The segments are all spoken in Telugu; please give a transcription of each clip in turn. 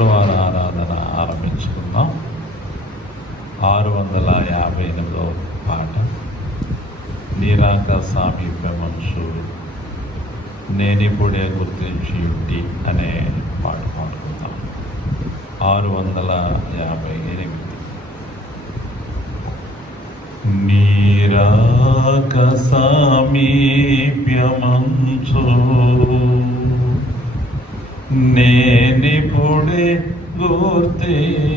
శుక్రవార ఆరాధన ఆరంభించుకున్నాం. 658వ పాట, నీరాక సామీప్య మనుషు నేనిప్పుడే గుర్తించి ఉంటి అనే పాట పాడుకుందాం. 658. నీరాక సామీప్యమంచు నేనిప్పుడే గుర్తించియుంటి,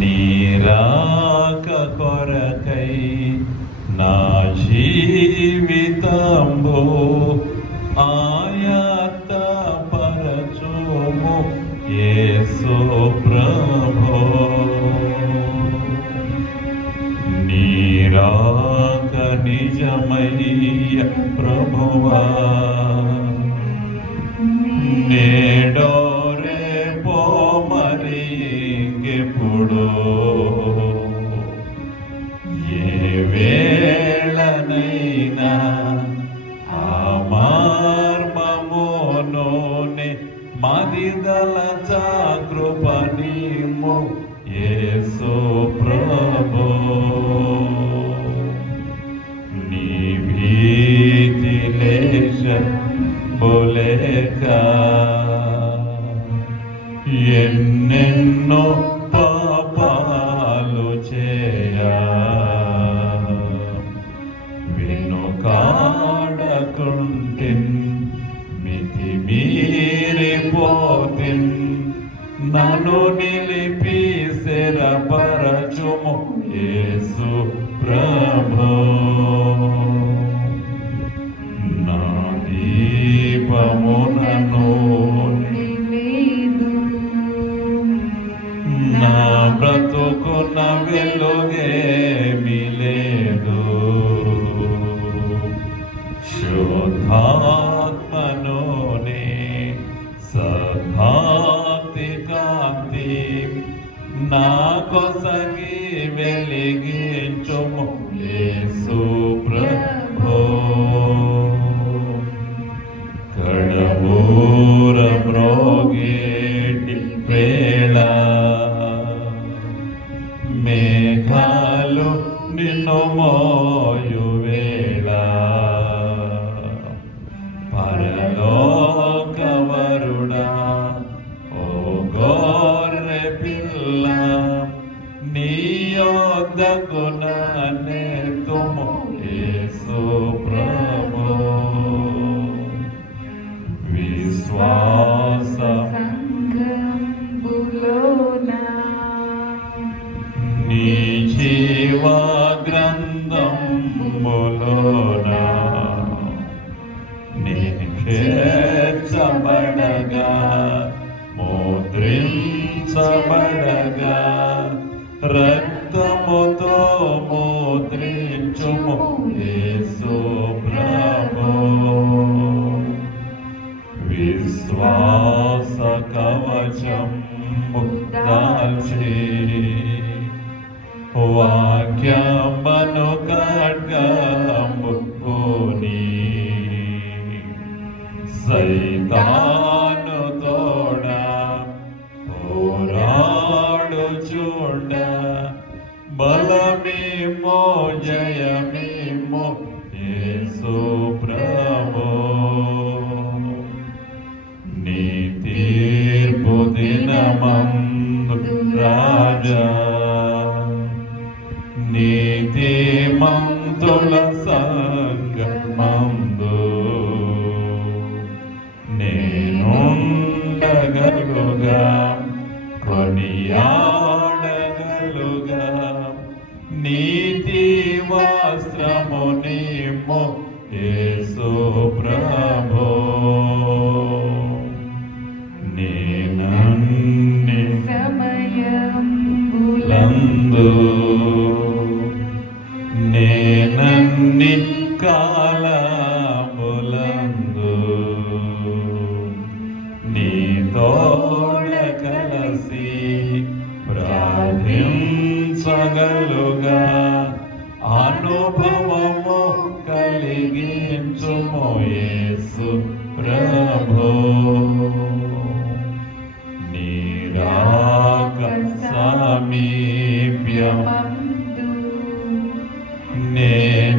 నీరాక కొరకై నా జీవితంబు ఆయత్త పరచుము యేసు ప్రభో. నీరాక నిజమయ్య ప్రభువా, నేడో రేపో మరి ఇంకెప్పుడు, ఏ వేళనైనా ఆ మార్మములోనే మదిదల కృప నీము యేసు ప్రభో. నీ భీతి లేశ బోలేక ఎన్నెన్నో పాపాలు చేయా, వెనుకాడకుంటిన్ మితి మీరిపోతిన్, నన్ను నిలిపి స్థిరపరచుము యేసు ప్రభో. నా దీపమునను నా బ్రతుకున్న వెలుగేమీ లేదు, శుద్ధాత్మనునే సద్భక్తి కాంతి నా కొసగి వెలిగించుము యేసు ప్రభో. కడబూర మ్రోగేటి వేళ మేఘాలు నిన్ను మోయు వేళ, పరలోకవరుడా ఓ గొర్రె పిల్ల, నీ యొద్దకు నన్నెత్తుము యేసు ప్రభో. విశ్వాస నీ జీవా గ్రంథంబులోన నేను చేర్చబడగా ముద్రించబడగా, రక్తముతో ముద్రించుము యేసు ప్రభో. విశ్వాస కవచము దాల్చి వాక్యమును ఖడ్గము పూని, సైతాను తోడ పోరాడుచుండ, బలమేమో జయమేమో యేసు ప్రభో. నీ తీర్పు దినమందు రాజా, నీతిమంతుల సంగమందు నేనుండగలుగా కొనియాడగలుగా, నీతి వస్త్రము నీము యేసు ప్రభో. నేనన్ని సమయములందు నేనన్ని కాలములందు నీ తోడ కలసి ప్రార్థించగలుగా, అనుభవము కలిగించుము యేసు ప్రభో.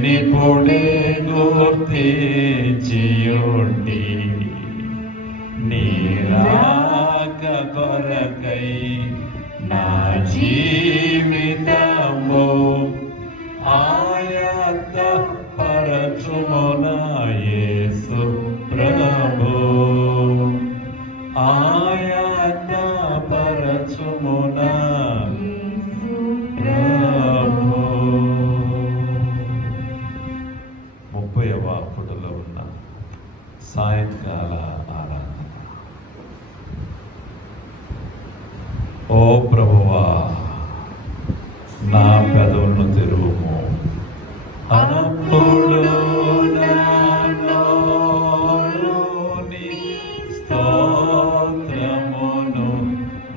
నేనిప్పుడే గుర్తించియుండి నీ రాక కొరకై నా జీవితము ఆయత్త పరచుమున యేసు ప్రభు ఆయత్త పరచుమున యేసు ప్రభు. 30వ పుటలో ఉన్న సాయంకాల ఆరాధన. ఓ ప్రభువా, నా పెదవులను తెరువుము, అప్పుడు నాలోని స్తోత్రమును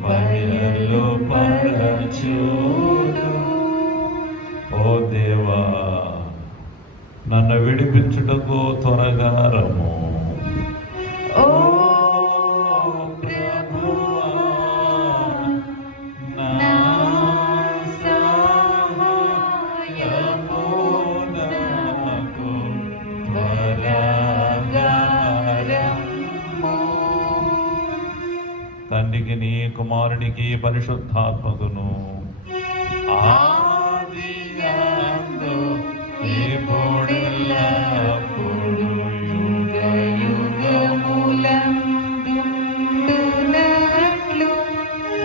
బయలుపరచుదు. ఓ దేవా, నన్ను విడిపించుటకు త్వరగా రమ్ము. ఓ ప్రభువా, నా సహాయము నాకు త్వరగా రమ్ము. తండ్రికి నీ కుమారునికి పరిశుద్ధాత్మకును ఆదియందు ఇప్పుడెల్లప్పుడు యుగయుగములందుండునట్లు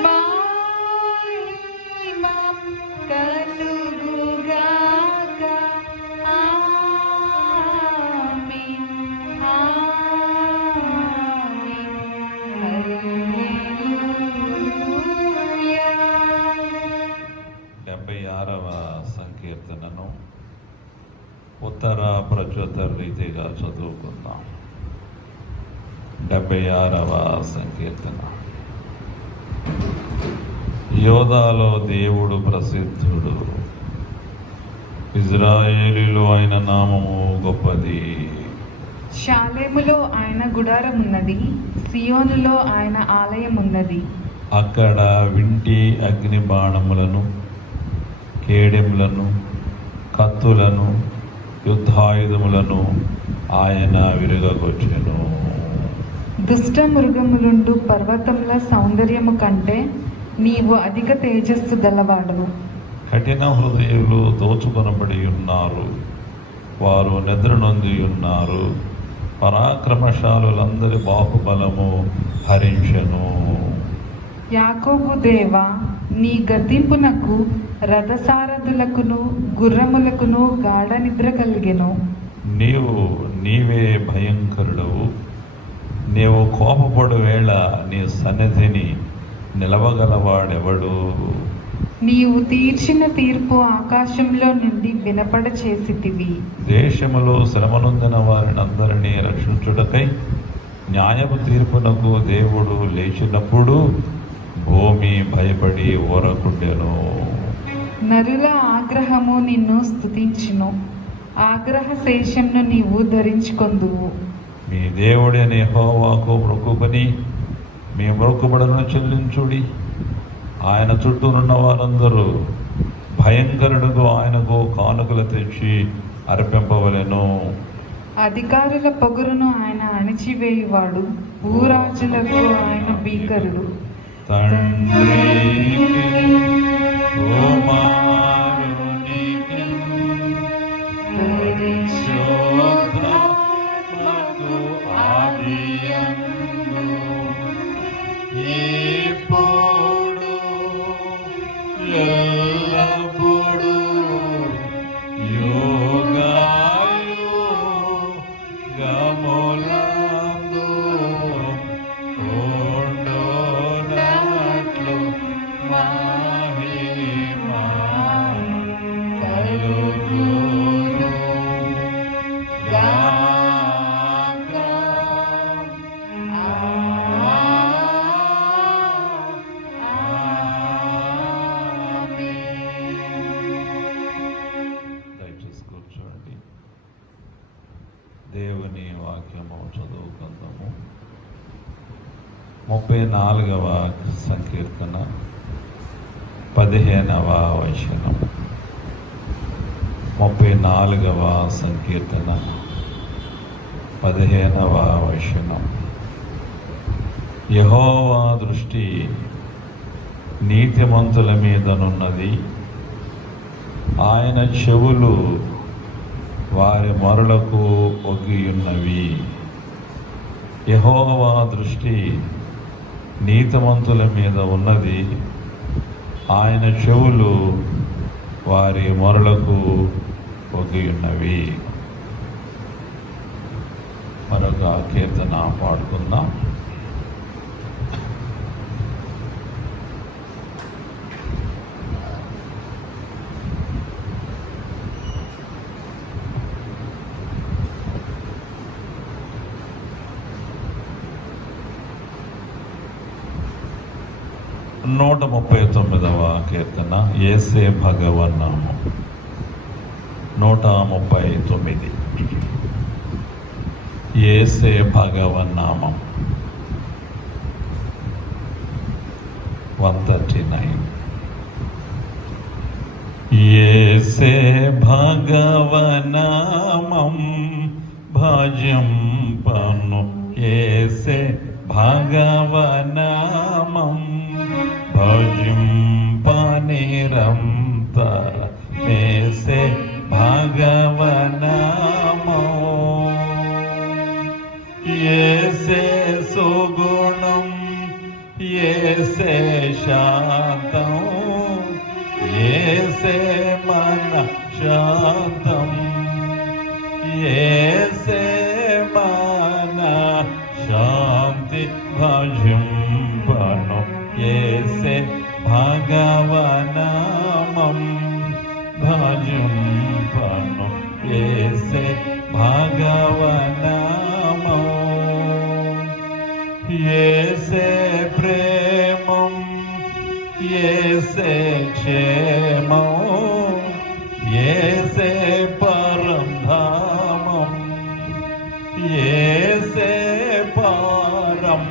మహిమం కలుగుగాక. ఆమేన్, ఆమేన్. హల్లెలూయా. 76వ సంకీర్తనను ఉత్తర ప్రత్యుత్తర రీతిగా చదువుకుందాం. 76వ సంకీర్తన. యోదాలో దేవుడు ప్రసిద్ధుడు, ఇజ్రాయేలీలో ఆయన నామము గొప్పది. షాలేములో ఆయన గుడారం ఉన్నది, సియోనులో ఆయన ఆలయం ఉన్నది. అక్కడ వింటి అగ్ని బాణములను, కేడెములను, కత్తులను, యుద్ధాయుధములను ఆయన విరుగగొచ్చెను. దుష్ట మృగములుండు పర్వతముల సౌందర్యము కంటే నీవు అధిక తేజస్సు గలవాడవు. కఠిన హృదయులు దోచుకొనబడి ఉన్నారు, వారు నిద్ర నొంది ఉన్నారు. పరాక్రమశాలులందరి బాహుబలము హరించెను. యాకోబు దేవా, నీ గద్దింపునకు రథసారథులకును గుర్రములకును గాఢ నిద్ర కలిగెను. నీవే భయంకరుడవు. నీవు కోపపడు వేళ నీ సన్నిధిని నిలవగలవాడెవడు? నీవు తీర్చిన తీర్పు ఆకాశంలో నుండి వినపడ చేసితివి. దేశములో శ్రమనొందిన వారిని అందరినీ రక్షించుటకై న్యాయపు తీర్పునకు దేవుడు లేచినప్పుడు భూమి భయపడి ఊరకుండెను. నరుల ఆగ్రహము నిన్ను స్తుతించును, ఆగ్రహ శేషంను నీవు ధరించుకొందువు. మీ దేవుడైన యెహోవాకు మొక్కుకొని మీ మొక్కుబడులను చెల్లించుడి. ఆయన చుట్టూనున్న వారందరూ భయంకరుడుకు ఆయనకు కానుకలు తెచ్చి అర్పింపవలెను. అధికారుల పొగరును ఆయన అణిచివేయువాడు, భూరాజులకు ఆయన భీకరుడు. తండ్రికి కుమారునికి పరిశుద్ధాత్మకు ఆదియందు ఇప్పుడు ఎల్లప్పుడూ యుగయుగములందు ఉండునట్లు మహిమ కలుగును గాక. దయచేసి కూర్చోండి. దేవుని వాక్యము చదువుకుందాము. 34వ సంకీర్తన 15వ వచనం. 35 34వ సంకీర్తన 15వ వచనం. యెహోవా దృష్టి నీతిమంతుల మీదనున్నది, ఆయన చెవులు వారి మొరలకు ఒగ్గియున్నవి. యెహోవా దృష్టి నీతిమంతుల మీద ఉన్నది, ఆయన చెవులు వారి మొరలకు ఒగ్గియున్నవి. మరొక కీర్తన పాడుకుందాం. నూట 39వ కీర్తన. యేసే భగవన్నామం. 139. యేసే భగవన్నామం. 139. యేసే భగవన్నామం భజంపను, యేసే భగవన్నామం భజింపనిరంతర, యేసే భగవన్నామం. యేసే సుగుణం, యేసే శాంతం, యేసే మన శాంతం, యేసే మన శాంతి భజింపను, యేసే భగవన్నామం భజింపను, యేసే భగవన్నామం. యేసే ప్రేమం, యేసే క్షేమం, యేసే పరం ధామం, యేసే పరం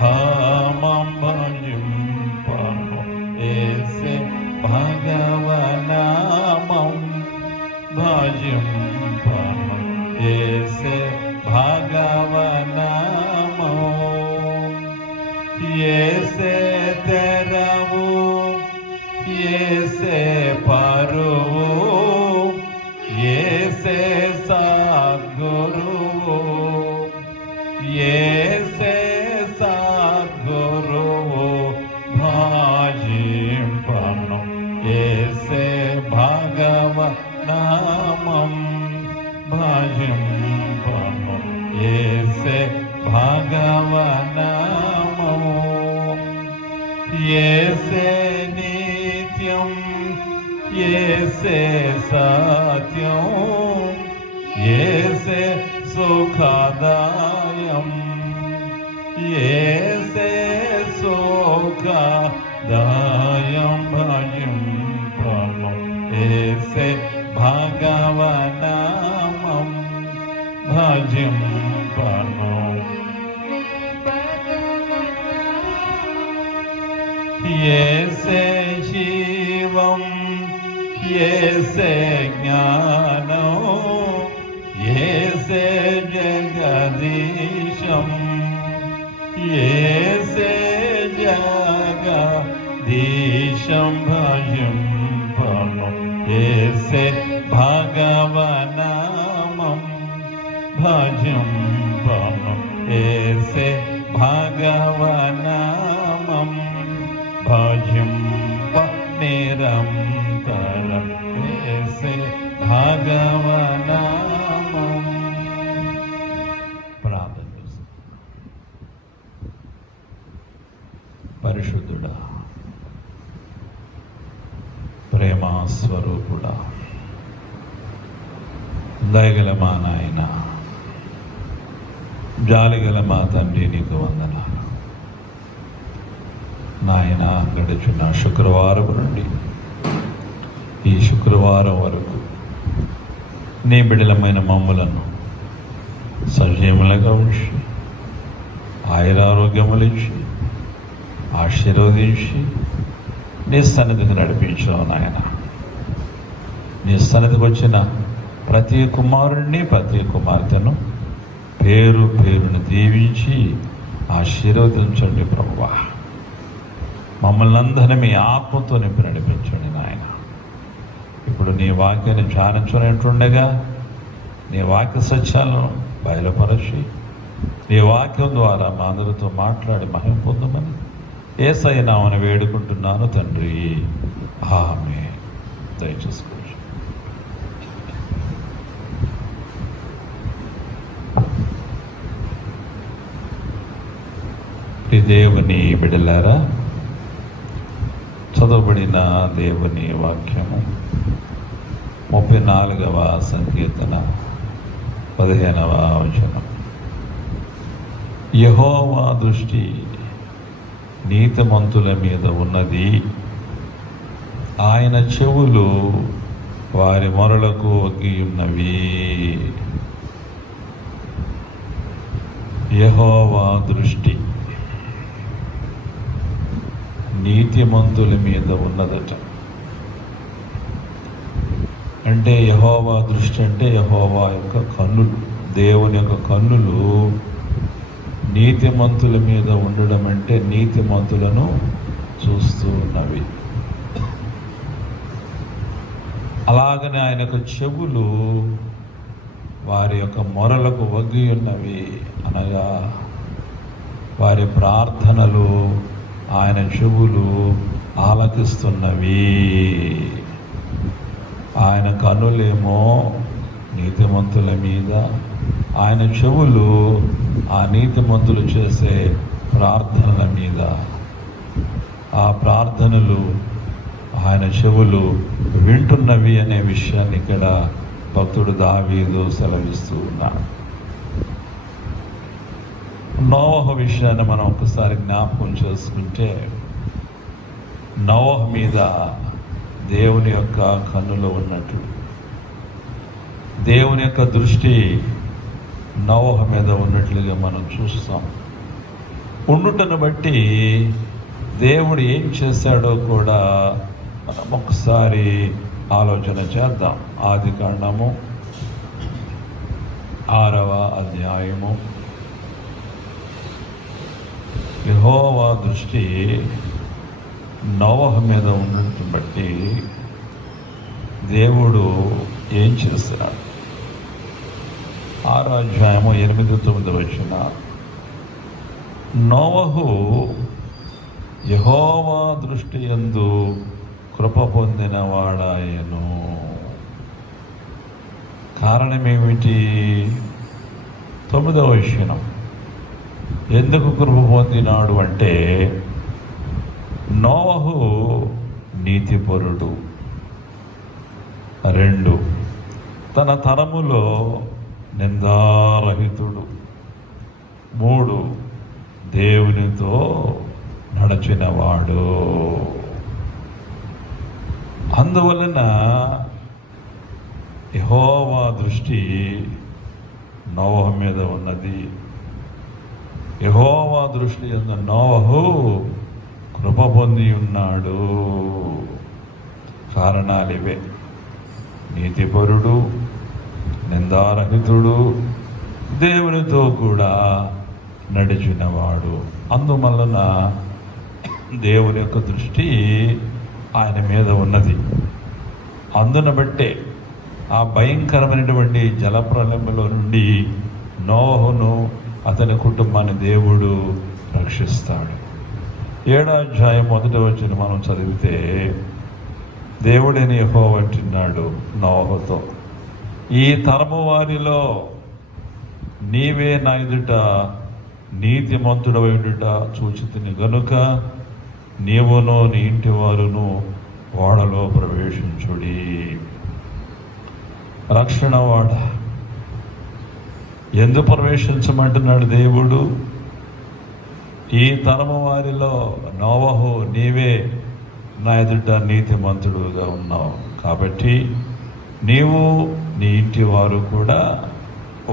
ధామం భజింపను, యేసే భగవన్నామం భజింపను, యేసే భగవన్నామం. యేసే తెరవు, యేసే పరువు, యేసే సద్గురువు, యేసే సద్గురువు భజింపను, యేసే భగవన్నామం భజింపను, యేసే భగవన్నామం. యేసే నిత్యం, యేసే సత్యం, యేసే సుఖదాయం, యేసే సుఖదాయం భజింపను, యేసే భగవన్నామం భజింపను. యేసే జీవం, యేసే జ్ఞానం, యేసే జగదీశం, యేసే జగదీశం భజింపను, యేసే భగవన్నామం భజింపను, యేసే భగవన్నామం భజింప నిరంతర, యేసే భగవన్నామం. ప్రార్థన చేస్తాం. పరిశుద్ధుడా, ప్రేమ స్వరూపుడా, దయగల మా నాయన, జాలిగల మా తండ్రి, నీకు వందనాలు నాయన. గడిచిన శుక్రవారం నుండి ఈ శుక్రవారం వరకు నీ బిడ్డలమైన మమ్ములను సజీవులుగా ఉంచి ఆయురారోగ్యములు ఇచ్చి ఆశీర్వదించి నీ సన్నిధికి నడిపించావు నాయన. నీ సన్నిధికి వచ్చిన ప్రతి కుమారుడిని ప్రతి కుమార్తెను పేరు పేరును దీవించి ఆశీర్వదించండి ప్రభువా. మమ్మల్ని అందరినీ మీ ఆత్మతో నింపి నడిపించండి నాయన. ఇప్పుడు నీ వాక్యాన్ని ధ్యానించుకుంటుండగా నీ వాక్య సత్యాలను బయలుపరచి నీ వాక్యం ద్వారా మా అందరితో మాట్లాడి మహిమ పొందమని యేసయ్య నామమున వేడుకుంటున్నాను తండ్రి, ఆమేన్. దయచేసి ఈ దేవుని బిడ్డలారా, చదవబడిన దేవుని వాక్యము 34వ సంకీర్తన 15వ వచనం. యెహోవా దృష్టి నీతిమంతుల మీద ఉన్నది, ఆయన చెవులు వారి మొరలకు ఒగ్గి ఉన్నవి. యెహోవా దృష్టి నీతిమంతుల మీద ఉన్నదట. అంటే యెహోవా దృష్టి అంటే యెహోవా యొక్క కన్నులు, దేవుని యొక్క కన్నులు నీతిమంతుల మీద ఉండడం అంటే నీతిమంతులను చూస్తూ ఉన్నవి. అలాగనే ఆయన యొక్క చెవులు వారి యొక్క మొరలకు వగ్గి ఉన్నవి, అనగా వారి ప్రార్థనలు ఆయన చెవులు ఆలకిస్తున్నవి. ఆయన కన్నులేమో నీతిమంతుల మీద, ఆయన చెవులు ఆ నీతిమంతులు చేసే ప్రార్థనల మీద. ఆ ప్రార్థనలు ఆయన చెవులు వింటున్నవి అనే విషయాన్ని ఇక్కడ భక్తుడు దావీదు సెలవిస్తూ ఉన్నాడు. నోవహు విషయాన్ని మనం ఒకసారి జ్ఞాపకం చేసుకుంటే, నోవహు మీద దేవుని యొక్క కన్నులు ఉన్నట్లు, దేవుని యొక్క దృష్టి నోవహు మీద ఉన్నట్లుగా మనం చూస్తాం. ఉండుటను బట్టి దేవుడు ఏం చేశాడో కూడా మనం ఒకసారి ఆలోచన చేద్దాం. ఆదికాండము 6వ అధ్యాయము. యెహోవా దృష్టి నోవహు మీద ఉన్నట్టు బట్టి దేవుడు ఏం చేస్తున్నాడు? 6వ అధ్యాయము 8-9 వచ్చిన, నోవహు యెహోవా దృష్టి యందు కృప పొందిన వాడాయను. కారణమేమిటి? 9వ వచనం. ఎందుకు కృప పొందినాడు అంటే, నోవహు నీతిపరుడు. 2, తన తరములో నిందారహితుడు. 3, దేవునితో నడచినవాడు. అందువలన యెహోవా దృష్టి నోవహు మీద ఉన్నది. యెహోవా దృష్టి యందు నోవహు కృప పొంది ఉన్నాడు. కారణాలివే: నీతిపరుడు, నిందారహితుడు, దేవునితో కూడా నడిచినవాడు. అందువలన దేవుని యొక్క దృష్టి ఆయన మీద ఉన్నది. అందును బట్టే ఆ భయంకరమైనటువంటి జలప్రలయంలో నుండి నోవహును అతని కుటుంబాన్ని దేవుడు రక్షిస్తాడు. 7వ అధ్యాయం 1వ వచనం మనం చదివితే, దేవుడైన యెహోవా అంటున్నాడు నోవహుతో, ఈ తరము వారిలో నీవే నా ఎదుట నీతిమంతుడవై ఉండుట చూచితిని గనుక నీవును నీ ఇంటి వారును ఓడలో ప్రవేశించుడి. రక్షణ వాడ ఎందుకు ప్రవేశించమంటున్నాడు దేవుడు? ఈ తరము వారిలో నోవహు నీవే నా ఎదుట నీతిమంతుడుగా ఉన్నావు, కాబట్టి నీవు నీ ఇంటి వారు కూడా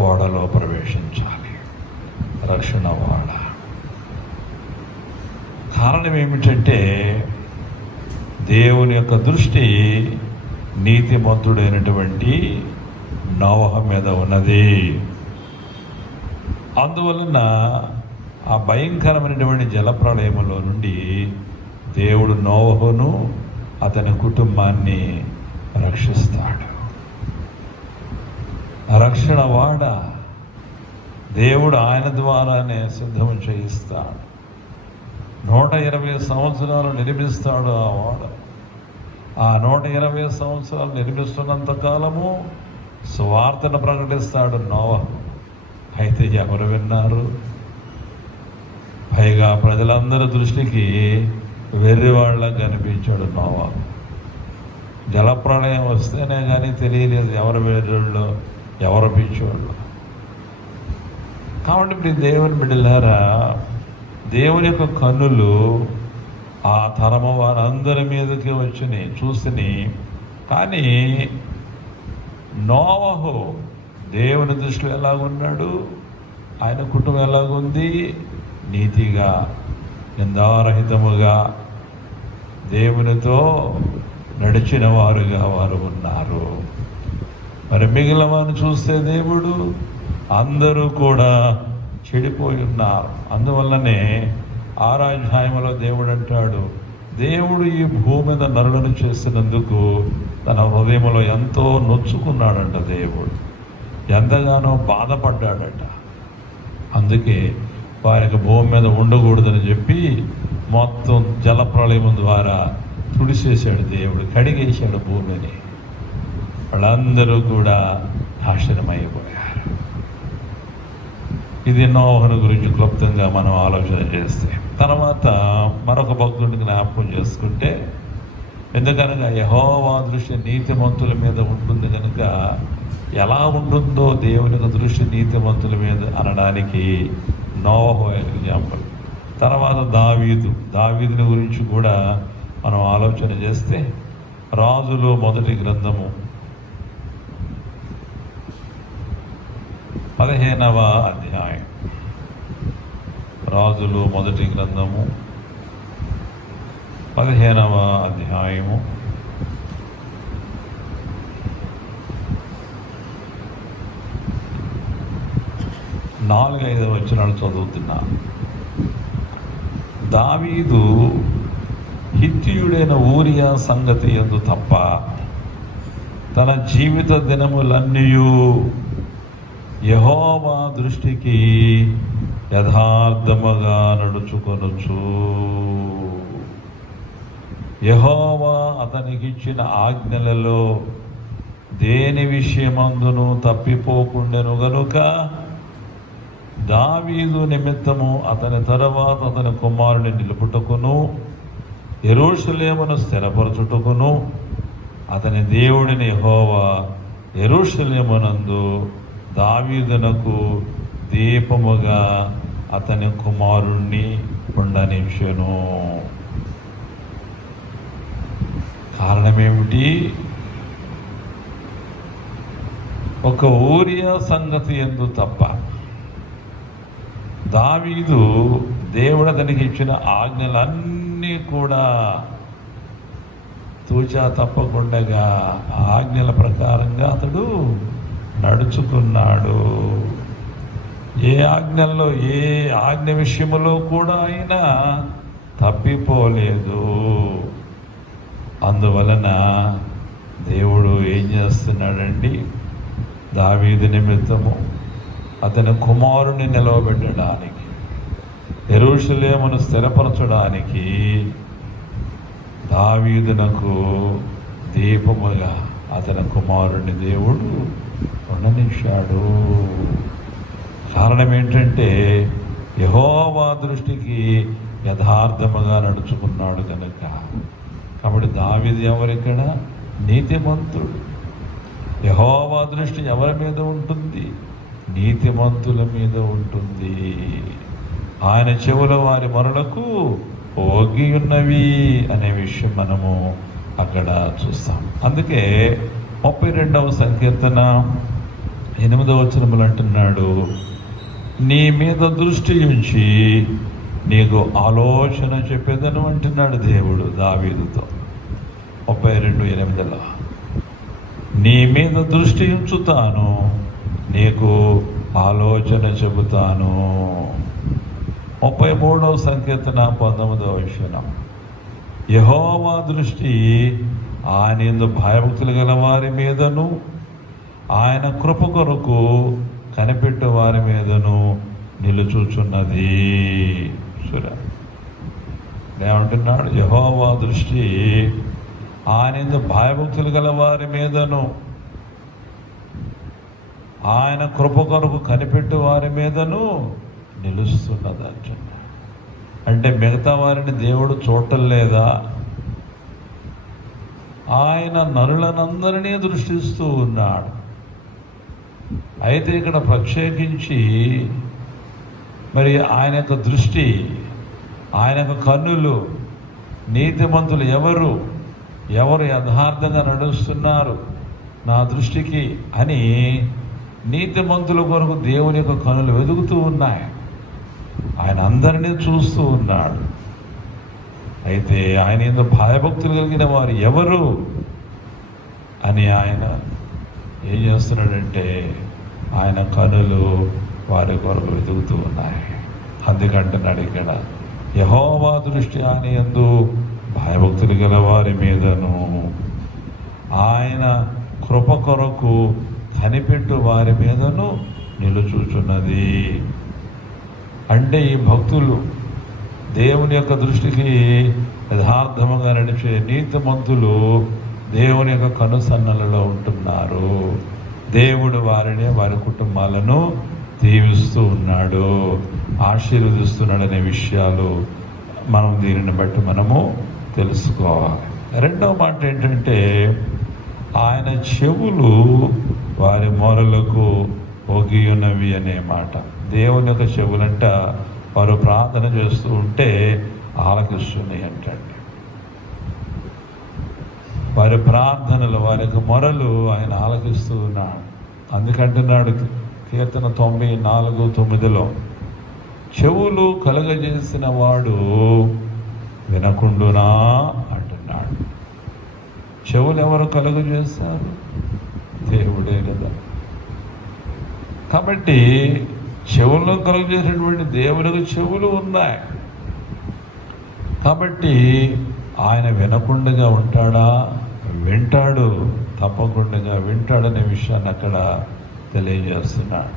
ఓడలో ప్రవేశించాలి. రక్షణ వాడ. కారణం ఏమిటంటే, దేవుని యొక్క దృష్టి నీతిమంతుడైనటువంటి నోవహ మీద ఉన్నది. అందువలన ఆ భయంకరమైనటువంటి జలప్రళయములో నుండి దేవుడు నోవహును అతని కుటుంబాన్ని రక్షిస్తాడు. రక్షణ వాడ దేవుడు ఆయన ద్వారానే సిద్ధం చేయిస్తాడు. 120 సంవత్సరాలు నిర్మిస్తాడు ఆ వాడ. ఆ 120 సంవత్సరాలు నిర్మిస్తున్నంత కాలము సువార్తను ప్రకటిస్తాడు నోవహు. అయితే ఎవరు విన్నారు? పైగా ప్రజలందరి దృష్టికి వెర్రివాళ్ళ కనిపించాడు నోవహు. జలప్రళయం వస్తేనే కానీ తెలియలేదు ఎవరు వెర్రిళ్ళు ఎవరు పిచ్చోళ్ళు. కాబట్టి ఇప్పుడు దేవుని బిడ్డలారా, దేవుని యొక్క కన్నులు ఆ తరము వారందరి మీదకి వచ్చినాయి, చూసినాయి. కానీ నోవహు దేవుని దృష్టిలో ఎలాగున్నాడు? ఆయన కుటుంబం ఎలాగుంది? నీతిగా, నిందారహితముగా దేవునితో నడిచిన వారుగా వారు ఉన్నారు. మరి మిగిలిన వారిని చూస్తే దేవుడు అందరూ కూడా చెడిపోయి ఉన్నారు. అందువల్లనే 6వ అధ్యాయంలో దేవుడు అంటాడు, దేవుడు ఈ భూమి మీద నరులను చేసినందుకు తన హృదయంలో ఎంతో నొచ్చుకున్నాడంట. దేవుడు ఎంతగానో బాధపడ్డాడట. అందుకే వారికి భూమి మీద ఉండకూడదని చెప్పి మొత్తం జలప్రళయం ద్వారా తుడిసేశాడు దేవుడు, కడిగేశాడు భూమిని. వాళ్ళందరూ కూడా నాశనమైపోయారు. ఇది నోవహును గురించి క్లుప్తంగా మనం ఆలోచన చేస్తే, తర్వాత మరొక భక్తుడిని జ్ఞాపకం చేసుకుంటే, ఎందుకనగా యెహోవా దృష్టి నీతిమంతుల మీద ఉంటుంది కనుక ఎలా ఉంటుందో దేవుని దృష్టి నీతిమంతుల మీద అనడానికి నోవహు ఎగ్జాంపుల్. తర్వాత దావీదుని గురించి కూడా మనం ఆలోచన చేస్తే, రాజులు మొదటి గ్రంథము 15వ అధ్యాయం. రాజులు మొదటి గ్రంథము 15వ అధ్యాయము 4-5 వచనాలు చదువుతున్నా. దావీదు హిత్తీయుడైన ఊరియా సంగతి యందు తప్ప తన జీవిత దినములన్నీయు యెహోవా దృష్టికి యథార్థముగా నడుచుకొనుచు, యెహోవా అతనికిచ్చిన ఆజ్ఞలలో దేని విషయమందును తప్పిపోకుండెను గనుక దావీదు నిమిత్తము అతని తరువాత అతని కుమారుని నిలుపుటకును యెరూషలేమును స్థిరపరచుటకును అతని దేవుడిని యెహోవా యెరూషలేమునందు దావీదునకు దీపముగా అతని కుమారుణ్ణి ఉండనిచ్చెను. కారణమేమిటి? ఒక ఊరియా సంగతి యందు తప్ప దావీదు దేవుడు అతనికి ఇచ్చిన ఆజ్ఞలన్నీ కూడా తూచా తప్పకుండా ఆజ్ఞల ప్రకారంగా అతడు నడుచుకున్నాడు. ఏ ఆజ్ఞల్లో ఏ ఆజ్ఞ విషయంలో కూడా ఆయన తప్పిపోలేదు. అందువలన దేవుడు ఏం చేస్తున్నాడండి? దావీదు నిమిత్తము అతని కుమారుని నిలవబెట్టడానికి, యెరూషలేమును స్థిరపరచడానికి దావీదునకు దీపముగా అతని కుమారుని దేవుడు ఉండనిచ్చాడు. కారణం ఏంటంటే యెహోవా దృష్టికి యథార్థముగా నడుచుకున్నాడు కనుక. కాబట్టి దావీదు ఎవరిక్కడ? నీతిమంతుడు. యెహోవా దృష్టి ఎవరి మీద ఉంటుంది? నీతిమంతుల మీద ఉంటుంది. ఆయన చెవుల వారి మొరలకు ఓగి ఉన్నవి అనే విషయం మనము అక్కడ చూస్తాం. అందుకే 32వ సంకీర్తన 8వ వచనములు అంటున్నాడు, నీ మీద దృష్టి ఉంచి నీకు ఆలోచన చెప్పేదను అంటున్నాడు దేవుడు దావీదుతో. 32:8 నీ మీద దృష్టి ఉంచుతాను, నీకు ఆలోచన చెబుతాను. 33వ సంకీర్తన 19వ వచనం. యెహోవా దృష్టి ఆయన భయభక్తులు గల వారి మీదను, ఆయన కృప కొరకు కనిపెట్టు వారి మీదను నిలుచుచున్నది. ఏమంటున్నాడు? యెహోవా దృష్టి ఆయన భయభక్తులు గల వారి మీదను, ఆయన కృప కొరకు కనిపెట్టు వారి మీదను నిలుస్తున్నది అంటున్నాడు. అంటే మిగతా వారిని దేవుడు చూడటం లేదా? ఆయన నరులనందరినీ దృష్టిస్తూ ఉన్నాడు. అయితే ఇక్కడ ప్రత్యేకించి మరి ఆయన యొక్క దృష్టి, ఆయన యొక్క కన్నులు నీతిమంతులు ఎవరు యథార్థంగా నడుస్తున్నారు నా దృష్టికి అని నీతిమంతుల కొరకు దేవుని యొక్క కన్నులు వెతుకుతూ ఉన్నాయి. ఆయన అందరినీ చూస్తూ ఉన్నాడు. అయితే ఆయన ఏదో భయభక్తులు కలిగిన వారు ఎవరు అని ఆయన ఏం చేస్తున్నాడంటే ఆయన కనులు వారి కొరకు వెతుకుతూ ఉన్నాయి. అందుకంటున్నాడు ఇక్కడ, యెహోవా దృష్టి ఆయన యందు భయభక్తులు గల వారి మీదను, ఆయన కృప కొరకు కనిపెట్టు వారి మీదను నిలుచుచున్నది. అంటే ఈ భక్తులు దేవుని యొక్క దృష్టికి యథార్థముగా నడిచే నీతిమంతులు దేవుని యొక్క కనుసన్నలలో ఉంటున్నారు. దేవుడు వారిని, వారి కుటుంబాలను దీవిస్తూ ఉన్నాడు, ఆశీర్వదిస్తున్నాడనే విషయాలు మనం దీనిని బట్టి మనము తెలుసుకోవాలి. రెండవ మాట ఏంటంటే, ఆయన చెవులు వారి మొరలకు ఒగి ఉన్నవి అనే మాట. దేవుని యొక్క చెవులంట వారు ప్రార్థన చేస్తూ ఉంటే ఆలకిస్తున్నాయి అంటండి. వారి ప్రార్థనలు, వారి యొక్క మొరలు ఆయన ఆలకిస్తూ ఉన్నాడు. అందుకంటున్నాడు కీర్తన 94:9, చెవులు కలగజేసిన వాడు వినకుండునా అంటున్నాడు. చెవులు ఎవరు కలుగజేస్తారు? దేవుడే కదా. కాబట్టి చెవుల్లో కలుగజేసినటువంటి దేవునికి చెవులు ఉన్నాయి. కాబట్టి ఆయన వినకుండా ఉంటాడా? వింటాడు, తప్పకుండా వింటాడనే విషయాన్ని అక్కడ తెలియజేస్తున్నాడు.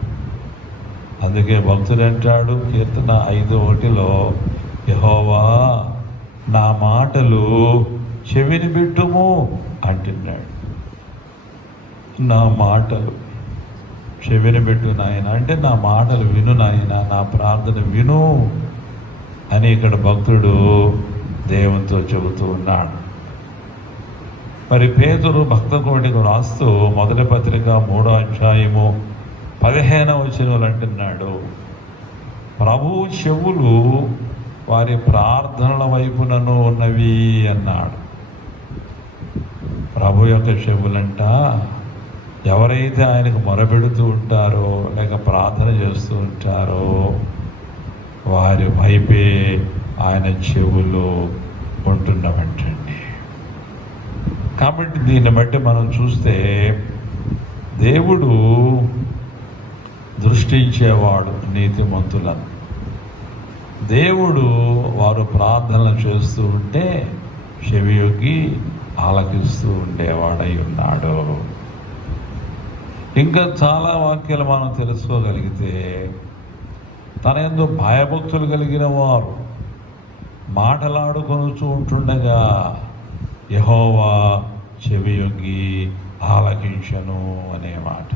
అందుకే భక్తుడు అంటాడు కీర్తన 5:1, యెహోవా నా మాటలు చెవిని పెట్టుము అంటున్నాడు. నా మాటలు చెవిని పెట్టు నాయన అంటే నా మాటలు విను నాయన, నా ప్రార్థన విను అని ఇక్కడ భక్తుడు దేవునితో చెబుతూ ఉన్నాడు. మరి పేతురు భక్త కోటికి రాస్తూ మొదటి పత్రిక 3వ అధ్యాయము 15వ వచనం అంటున్నాడు, ప్రభువు చెవులు వారి ప్రార్థనల వైపునను ఉన్నవి అన్నాడు. ప్రభు యొక్క చెవులంట ఎవరైతే ఆయనకు మొరపెడుతూ ఉంటారో లేక ప్రార్థన చేస్తూ ఉంటారో వారి వైపే ఆయన చెవులు ఉంటున్నవంటండి. కాబట్టి దీన్ని బట్టి మనం చూస్తే దేవుడు దృష్టించేవాడు నీతిమంతులను. దేవుడు వారు ప్రార్థనలు చేస్తూ ఉంటే చెవియొగ్గి ఆలకిస్తూ ఉండేవాడై ఉన్నాడు. ఇంకా చాలా వాక్యాలు మనం తెలుసుకోగలిగితే, తన యందు భయభక్తులు కలిగిన వారు మాటలాడుకొనుచూ ఉంటుండగా యెహోవా చెవియొగ్గి ఆలకించను అనే మాట.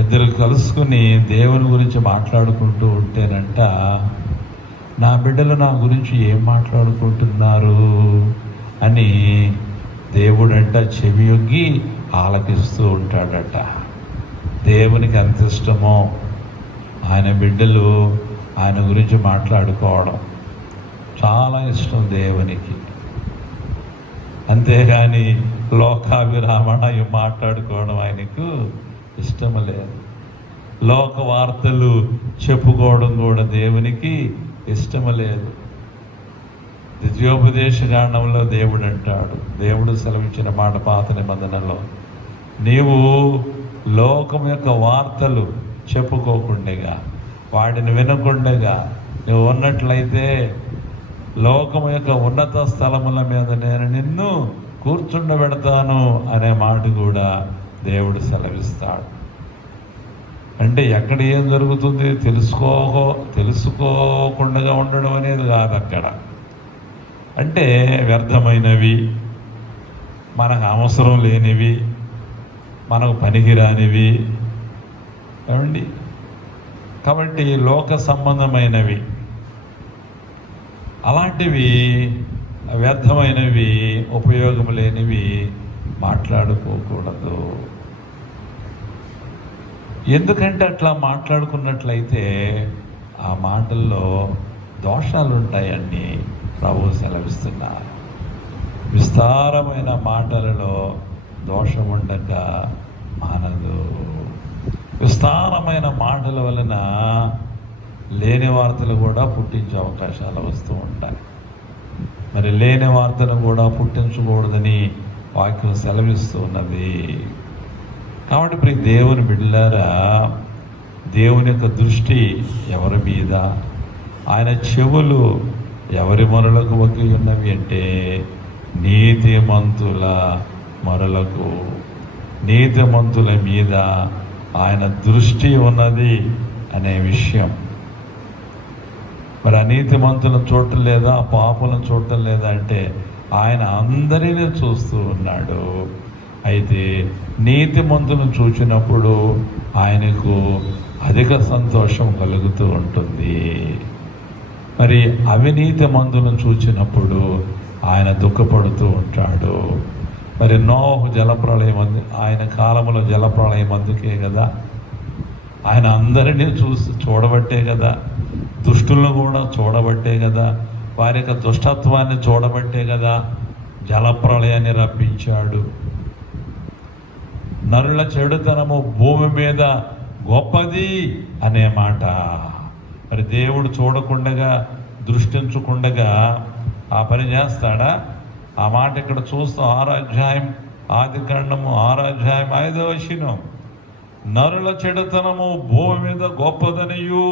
ఇద్దరు కలుసుకుని దేవుని గురించి మాట్లాడుకుంటూ ఉంటేనంట, నా బిడ్డలు నా గురించి ఏం మాట్లాడుకుంటున్నారు అని దేవుడంట చెవియొగ్గి ఆలకిస్తూ ఉంటాడట. దేవునికి ఎంత ఇష్టమో ఆయన బిడ్డలు ఆయన గురించి మాట్లాడుకోవడం చాలా ఇష్టం దేవునికి. అంతేగాని లోకాభిరామణ మాట్లాడుకోవడం ఆయనకు ఇష్టం లేదు. లోక వార్తలు చెప్పుకోవడం కూడా దేవునికి ఇష్టం లేదు. ద్వితీయోపదేశ కాండంలో దేవుడు అంటాడు, దేవుడు సెలవిచ్చిన మాట పాత నిబంధనలో, నీవు లోకం యొక్క వార్తలు చెప్పుకోకుండగా, వాటిని వినకుండగా నువ్వు ఉన్నట్లయితే లోకం యొక్క ఉన్నత స్థలముల మీద నేను నిన్ను కూర్చుండబెడతాను అనే మాట కూడా దేవుడు సెలవిస్తాడు. అంటే ఎక్కడ ఏం జరుగుతుంది తెలుసుకోకుండా ఉండడం అనేది కాదు. అక్కడ అంటే వ్యర్థమైనవి, మనకు అవసరం లేనివి, మనకు పనికిరానివి ఏమండి. కాబట్టి లోక సంబంధమైనవి, అలాంటివి వ్యర్థమైనవి, ఉపయోగం లేనివి మాట్లాడుకోకూడదు. ఎందుకంటే అట్లా మాట్లాడుకున్నట్లయితే ఆ మాటల్లో దోషాలు ఉంటాయని ప్రభువు సెలవిస్తున్నారు. విస్తారమైన మాటలలో దోషం ఉండక మానదు. విస్తారమైన మాటల వలన లేని వార్తలు కూడా పుట్టించే అవకాశాలు వస్తూ ఉంటాయి. మరి లేని వార్తను కూడా పుట్టించకూడదని వాక్యం సెలవిస్తూ ఉన్నది. కాబట్టి ఇప్పుడు దేవుని బిడ్డలారా, దేవుని యొక్క దృష్టి ఎవరి మీద, ఆయన చెవులు ఎవరి మొరలకు ఒగ్గి ఉన్నవి అంటే నీతిమంతుల మొరలకు, నీతిమంతుల మీద ఆయన దృష్టి ఉన్నది అనే విషయం. మరి అనీతిమంతులను చూడటం లేదా, పాపులను చూడటం లేదా అంటే ఆయన అందరినీ చూస్తూ ఉన్నాడు. అయితే నీతిమంతులను చూచినప్పుడు ఆయనకు అధిక సంతోషం కలుగుతూ ఉంటుంది. మరి అవినీతి మందులను చూచినప్పుడు ఆయన దుఃఖపడుతూ ఉంటాడు. మరి నోహు జలప్రళయం ఆయన కాలంలో జలప్రళయం అందుకే కదా, ఆయన అందరినీ చూడబట్టే కదా, దుష్టులను కూడా చూడబట్టే కదా, వారి యొక్క దుష్టత్వాన్ని చూడబట్టే కదా జలప్రళయాన్ని రప్పించాడు. నరుల చెడుతనము భూమి మీద గొప్పది అనే మాట మరి దేవుడు చూడకుండగా, దృష్టించకుండగా ఆ పని చేస్తాడా? ఆ మాట ఇక్కడ చూస్తాం. 6వ అధ్యాయం ఆదికాండము 6వ అధ్యాయం 5వ వచనం, నరుల చెడుతనము భూమి మీద గొప్పదనియు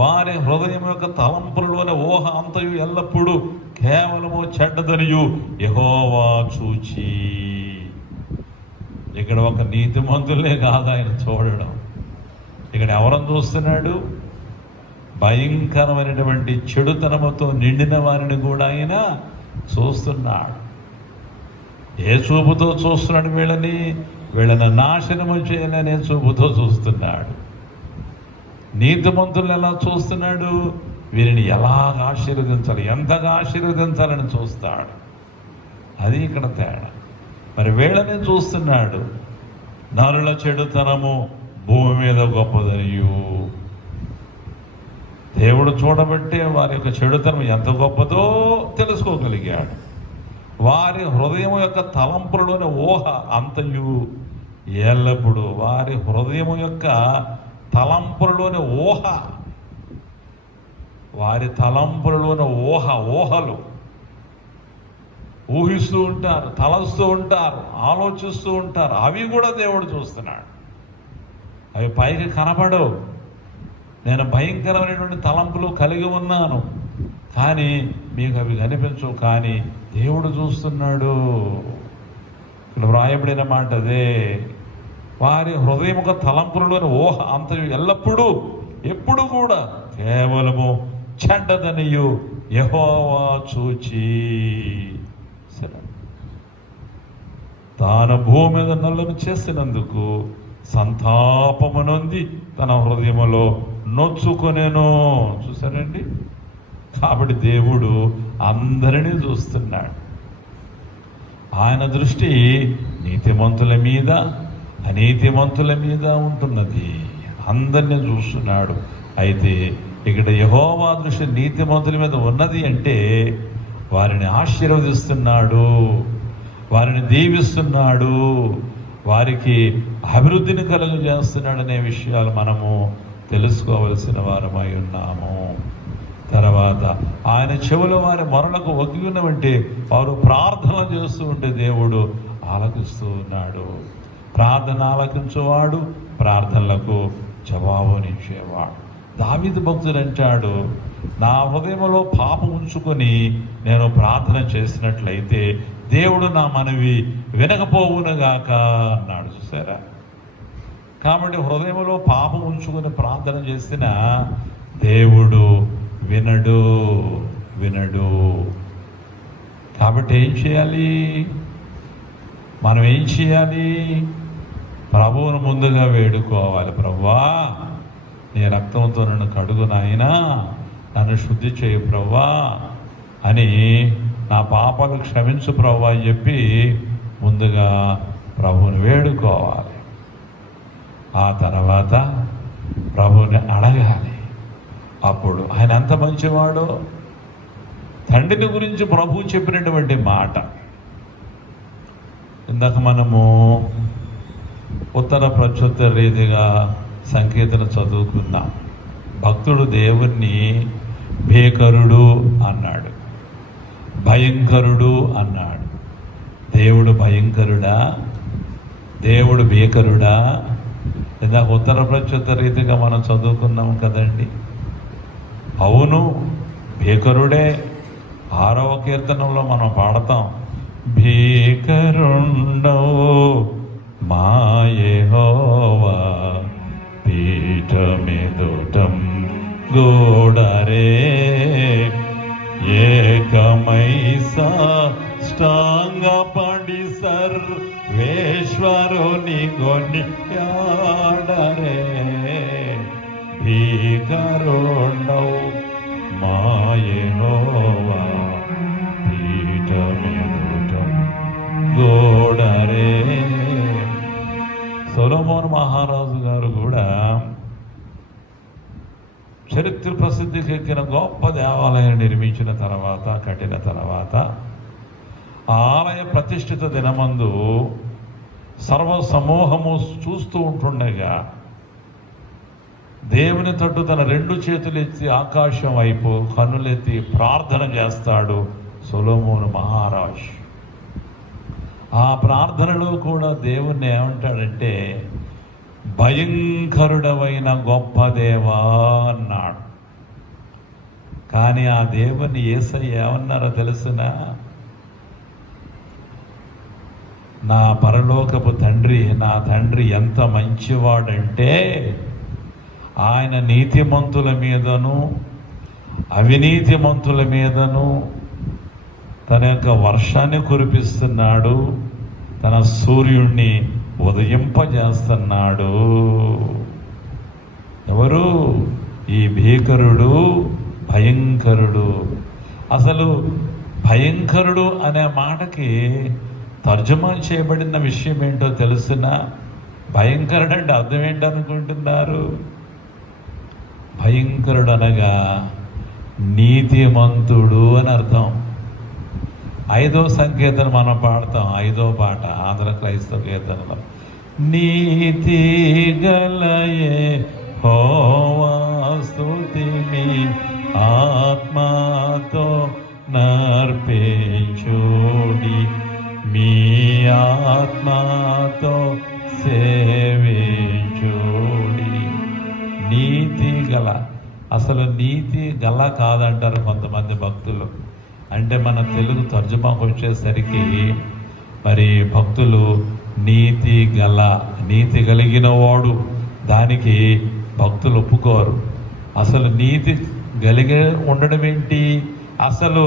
వారి హృదయం యొక్క తలంపులలోని ఊహ అంతయు ఎల్లప్పుడూ కేవలము చెడ్డదనియు యెహోవా చూచి. ఇక్కడ ఒక నీతిమంతులే కాదు ఆయన చూడడం, ఇక్కడ ఎవరని చూస్తున్నాడు? భయంకరమైనటువంటి చెడుతనముతో నిండిన వారిని కూడా ఆయన చూస్తున్నాడు. ఏ చూపుతో చూస్తున్నాడు? వీళ్ళని నాశనము చేయాలనే చూపుతో చూస్తున్నాడు. నీతిమంతులను ఎలా చూస్తున్నాడు? వీరిని ఎలాగ ఆశీర్వదించాలి, ఎంతగా ఆశీర్వదించాలని చూస్తాడు. అది ఇక్కడ తేడా. మరి వీళ్ళని చూస్తున్నాడు. నరుల చెడుతనము భూమి మీద గొప్పదనియు, దేవుడు చూడబట్టే వారి యొక్క చెడుతనం ఎంత గొప్పదో తెలుసుకోగలిగాడు. వారి హృదయం యొక్క తలంపులలోని ఊహ అంతయు ఎల్లప్పుడూ, వారి హృదయం యొక్క తలంపులలోని ఊహ, వారి తలంపులలోని ఊహలు ఊహిస్తూ ఉంటారు, తలస్తూ ఉంటారు, ఆలోచిస్తూ ఉంటారు. అవి కూడా దేవుడు చూస్తున్నాడు. అవి పైకి కనబడవు. నేను భయంకరమైనటువంటి తలంపులు కలిగి ఉన్నాను, కానీ మీకు అవి కనిపించవు, కానీ దేవుడు చూస్తున్నాడు. ఇక్కడ వ్రాయబడిన మాట అదే. వారి హృదయముఖ తలంపులలోని ఊహ అంత ఎల్లప్పుడూ ఎప్పుడు కూడా కేవలము చెడ్డదనియు యెహోవా చూచి. తాను భూమి మీద నల్లను చేసినందుకు సంతాపము నొంది తన హృదయములో నొచ్చుకొనేను. చూసారండి? కాబట్టి దేవుడు అందరినీ చూస్తున్నాడు. ఆయన దృష్టి నీతిమంతుల మీద, అనీతిమంతుల మీద ఉంటున్నది. అందరినీ చూస్తున్నాడు. అయితే ఇక్కడ యెహోవా దృష్టి నీతిమంతుల మీద ఉన్నది అంటే వారిని ఆశీర్వదిస్తున్నాడు, వారిని దీవిస్తున్నాడు, వారికి అభివృద్ధిని కలుగజేస్తున్నాడు అనే విషయాలు మనము తెలుసుకోవలసిన వారమై ఉన్నాము. తర్వాత ఆయన చెవులు వారి మొరలకు ఒగ్గి ఉన్నవంటే వారు ప్రార్థన చేస్తూ ఉంటే దేవుడు ఆలకిస్తూ ఉన్నాడు. ప్రార్థన ఆలకించేవాడు, ప్రార్థనలకు జవాబునిచ్చేవాడు. దావీదు భక్తుడు అంటాడు, నా హృదయంలో పాపం ఉంచుకొని నేను ప్రార్థన చేసినట్లయితే దేవుడు నా మనవి వినకపోవునుగాక అన్నాడు. చూసారా? కాబట్టి హృదయంలో పాపం ఉంచుకొని ప్రార్థన చేసిన దేవుడు వినడు. కాబట్టి ఏం చేయాలి? మనం ఏం చేయాలి? ప్రభువును ముందుగా వేడుకోవాలి. ప్రభువా, నీ రక్తంతో నన్ను కడుగు నాయనా, నన్ను శుద్ధి చేయి ప్రభువా అని, నా పాపాలు క్షమించు ప్రభువా అని చెప్పి ముందుగా ప్రభువుని వేడుకోవాలి. ఆ తర్వాత ప్రభువుని అడగాలి. అప్పుడు ఆయన ఎంత మంచివాడో, తండ్రిని గురించి ప్రభువు చెప్పినటువంటి మాట ఇందాక మనము ఉత్తర ప్రత్యుత్తర రీతిగా సంకీర్తన చదువుకున్నాం. భక్తుడు దేవుణ్ణి భీకరుడు అన్నాడు, భయంకరుడు అన్నాడు. దేవుడు భయంకరుడా? దేవుడు భీకరుడా? ఇందాక ఉత్తర ప్రత్యుత్తర రీతిగా మనం చదువుకున్నాం కదండి. అవును, భీకరుడే. 6వ కీర్తనంలో మనం పాడతాం, భీకరుండవు మా యెహోవా పీఠమెదుటం గోడరే ఏకమై సాష్టాంగపడి సర్వేశ్వరుని కొనియాడరే. భీకరుండవు మా యెహోవా పీఠమెదుటం గోడరే. సొలొమోను మహారాజు గారు కూడా చరిత్ర ప్రసిద్ధికి ఎక్కిన గొప్ప దేవాలయాన్ని నిర్మించిన తర్వాత, కట్టిన తర్వాత, ఆలయ ప్రతిష్ఠిత దినమందు సర్వ సమూహము చూస్తూ ఉంటుండగా దేవుని తట్టు తన 2 చేతులు ఎత్తి ఆకాశం వైపు కన్నులెత్తి ప్రార్థన చేస్తాడు సొలొమోను మహారాజు. ఆ ప్రార్థనలో కూడా దేవుణ్ణి ఏమంటాడంటే, భయంకరుడవైన గొప్ప దేవా అన్నాడు. కానీ ఆ దేవుని యేసయ్య ఏమన్నారో తెలుసునా? నా పరలోకపు తండ్రి, నా తండ్రి ఎంత మంచివాడంటే ఆయన నీతిమంతుల మీదను అవినీతిమంతుల మీదను తన యొక్క వర్షాన్ని కురిపిస్తున్నాడు, తన సూర్యుణ్ణి ఉదయింపజేస్తున్నాడు. ఎవరు? ఈ భీకరుడు, భయంకరుడు. అసలు భయంకరుడు అనే మాటకి తర్జుమా చేయబడిన విషయం ఏంటో తెలుసునా? భయంకరుడు అంటే అర్థం ఏంటనుకుంటున్నారు? భయంకరుడు అనగా నీతిమంతుడు అని అర్థం. 5వ సంకీర్తన మనం పాడతాం, 5వ పాట ఆంధ్ర క్రైస్తవ కీర్తనలో, నీతి గల యెహోవా స్తుతిమి ఆత్మతో నర్పించుడి, మీ ఆత్మతో సేవించుడి. నీతి గల, అసలు నీతి గల కాదంటారు కొంతమంది భక్తులు. అంటే మన తెలుగు తర్జుమాకు వచ్చేసరికి మరి భక్తులు నీతి గల, నీతి కలిగిన వాడు, దానికి భక్తులు ఒప్పుకోరు. అసలు నీతి కలిగి ఉండడం ఏంటి? అసలు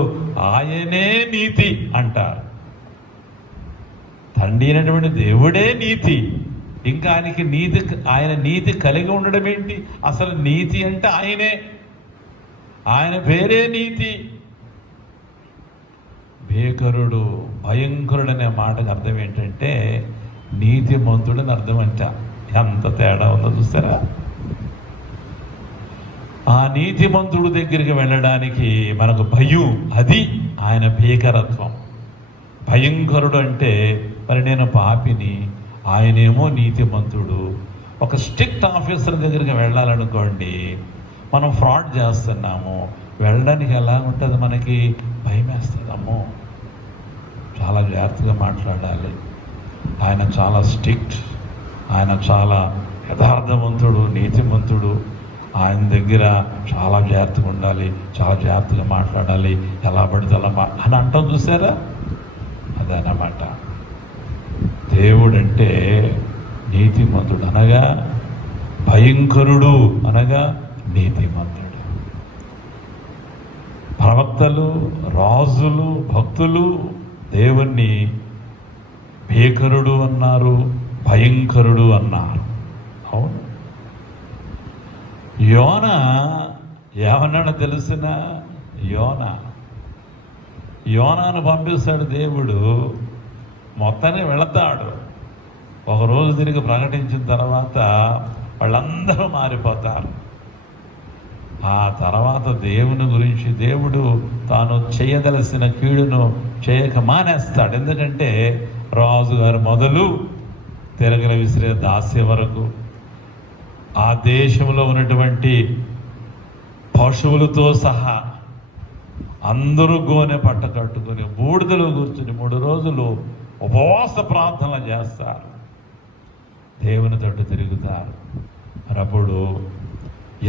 ఆయనే నీతి అంటారు. తండ్రి అయినటువంటి దేవుడే నీతి. ఇంకా ఆయనకి నీతి, ఆయన నీతి కలిగి ఉండడం ఏంటి? అసలు నీతి అంటే ఆయనే, ఆయన పేరే నీతి. భీకరుడు, భయంకరుడు అనే మాటకు అర్థం ఏంటంటే నీతిమంతుడని అర్థం అంట. ఎంత తేడా ఉందో చూస్తారా? ఆ నీతిమంతుడు దగ్గరికి వెళ్ళడానికి మనకు భయం, అది ఆయన భీకరత్వం. భయంకరుడు అంటే మరి నేను పాపిని, ఆయనేమో నీతిమంతుడు. ఒక స్ట్రిక్ట్ ఆఫీసర్ దగ్గరికి వెళ్ళాలనుకోండి, మనం ఫ్రాడ్ చేస్తున్నాము, వెళ్ళడానికి ఎలా ఉంటుంది, మనకి భయం వేస్తుంది. అమ్మో, చాలా జాగ్రత్తగా మాట్లాడాలి, ఆయన చాలా స్ట్రిక్ట్, ఆయన చాలా యథార్థవంతుడు, నీతిమంతుడు, ఆయన దగ్గర చాలా జాగ్రత్తగా ఉండాలి, చాలా జాగ్రత్తగా మాట్లాడాలి, ఎలా పడితే అలా అని అంటాం చూసారా? అదనమాట. దేవుడంటే నీతిమంతుడు అనగా భయంకరుడు అనగా నీతిమంతుడు. ప్రవక్తలు, రాజులు, భక్తులు దేవుణ్ణి భీకరుడు అన్నారు, భయంకరుడు అన్నారు. అవును. యోన ఏమన్నాడో తెలిసిన? యోనాను పంపిస్తాడు దేవుడు, మొత్తాన్ని వెళతాడు. ఒకరోజు తిరిగి ప్రకటించిన తర్వాత వాళ్ళందరూ మారిపోతారు. ఆ తర్వాత దేవుని గురించి దేవుడు తాను చేయదలసిన కీడును చేయక మానేస్తాడు. ఎందుకంటే రాజుగారు మొదలు తిరగల విసిరే దాస్య వరకు, ఆ దేశంలో ఉన్నటువంటి పశువులతో సహా అందరూ గోనె పట్ట కట్టుకుని బూడిదలో కూర్చుని 3 రోజులు ఉపవాస ప్రార్థనలు చేస్తారు, దేవుని తట్టు తిరుగుతారు. అప్పుడు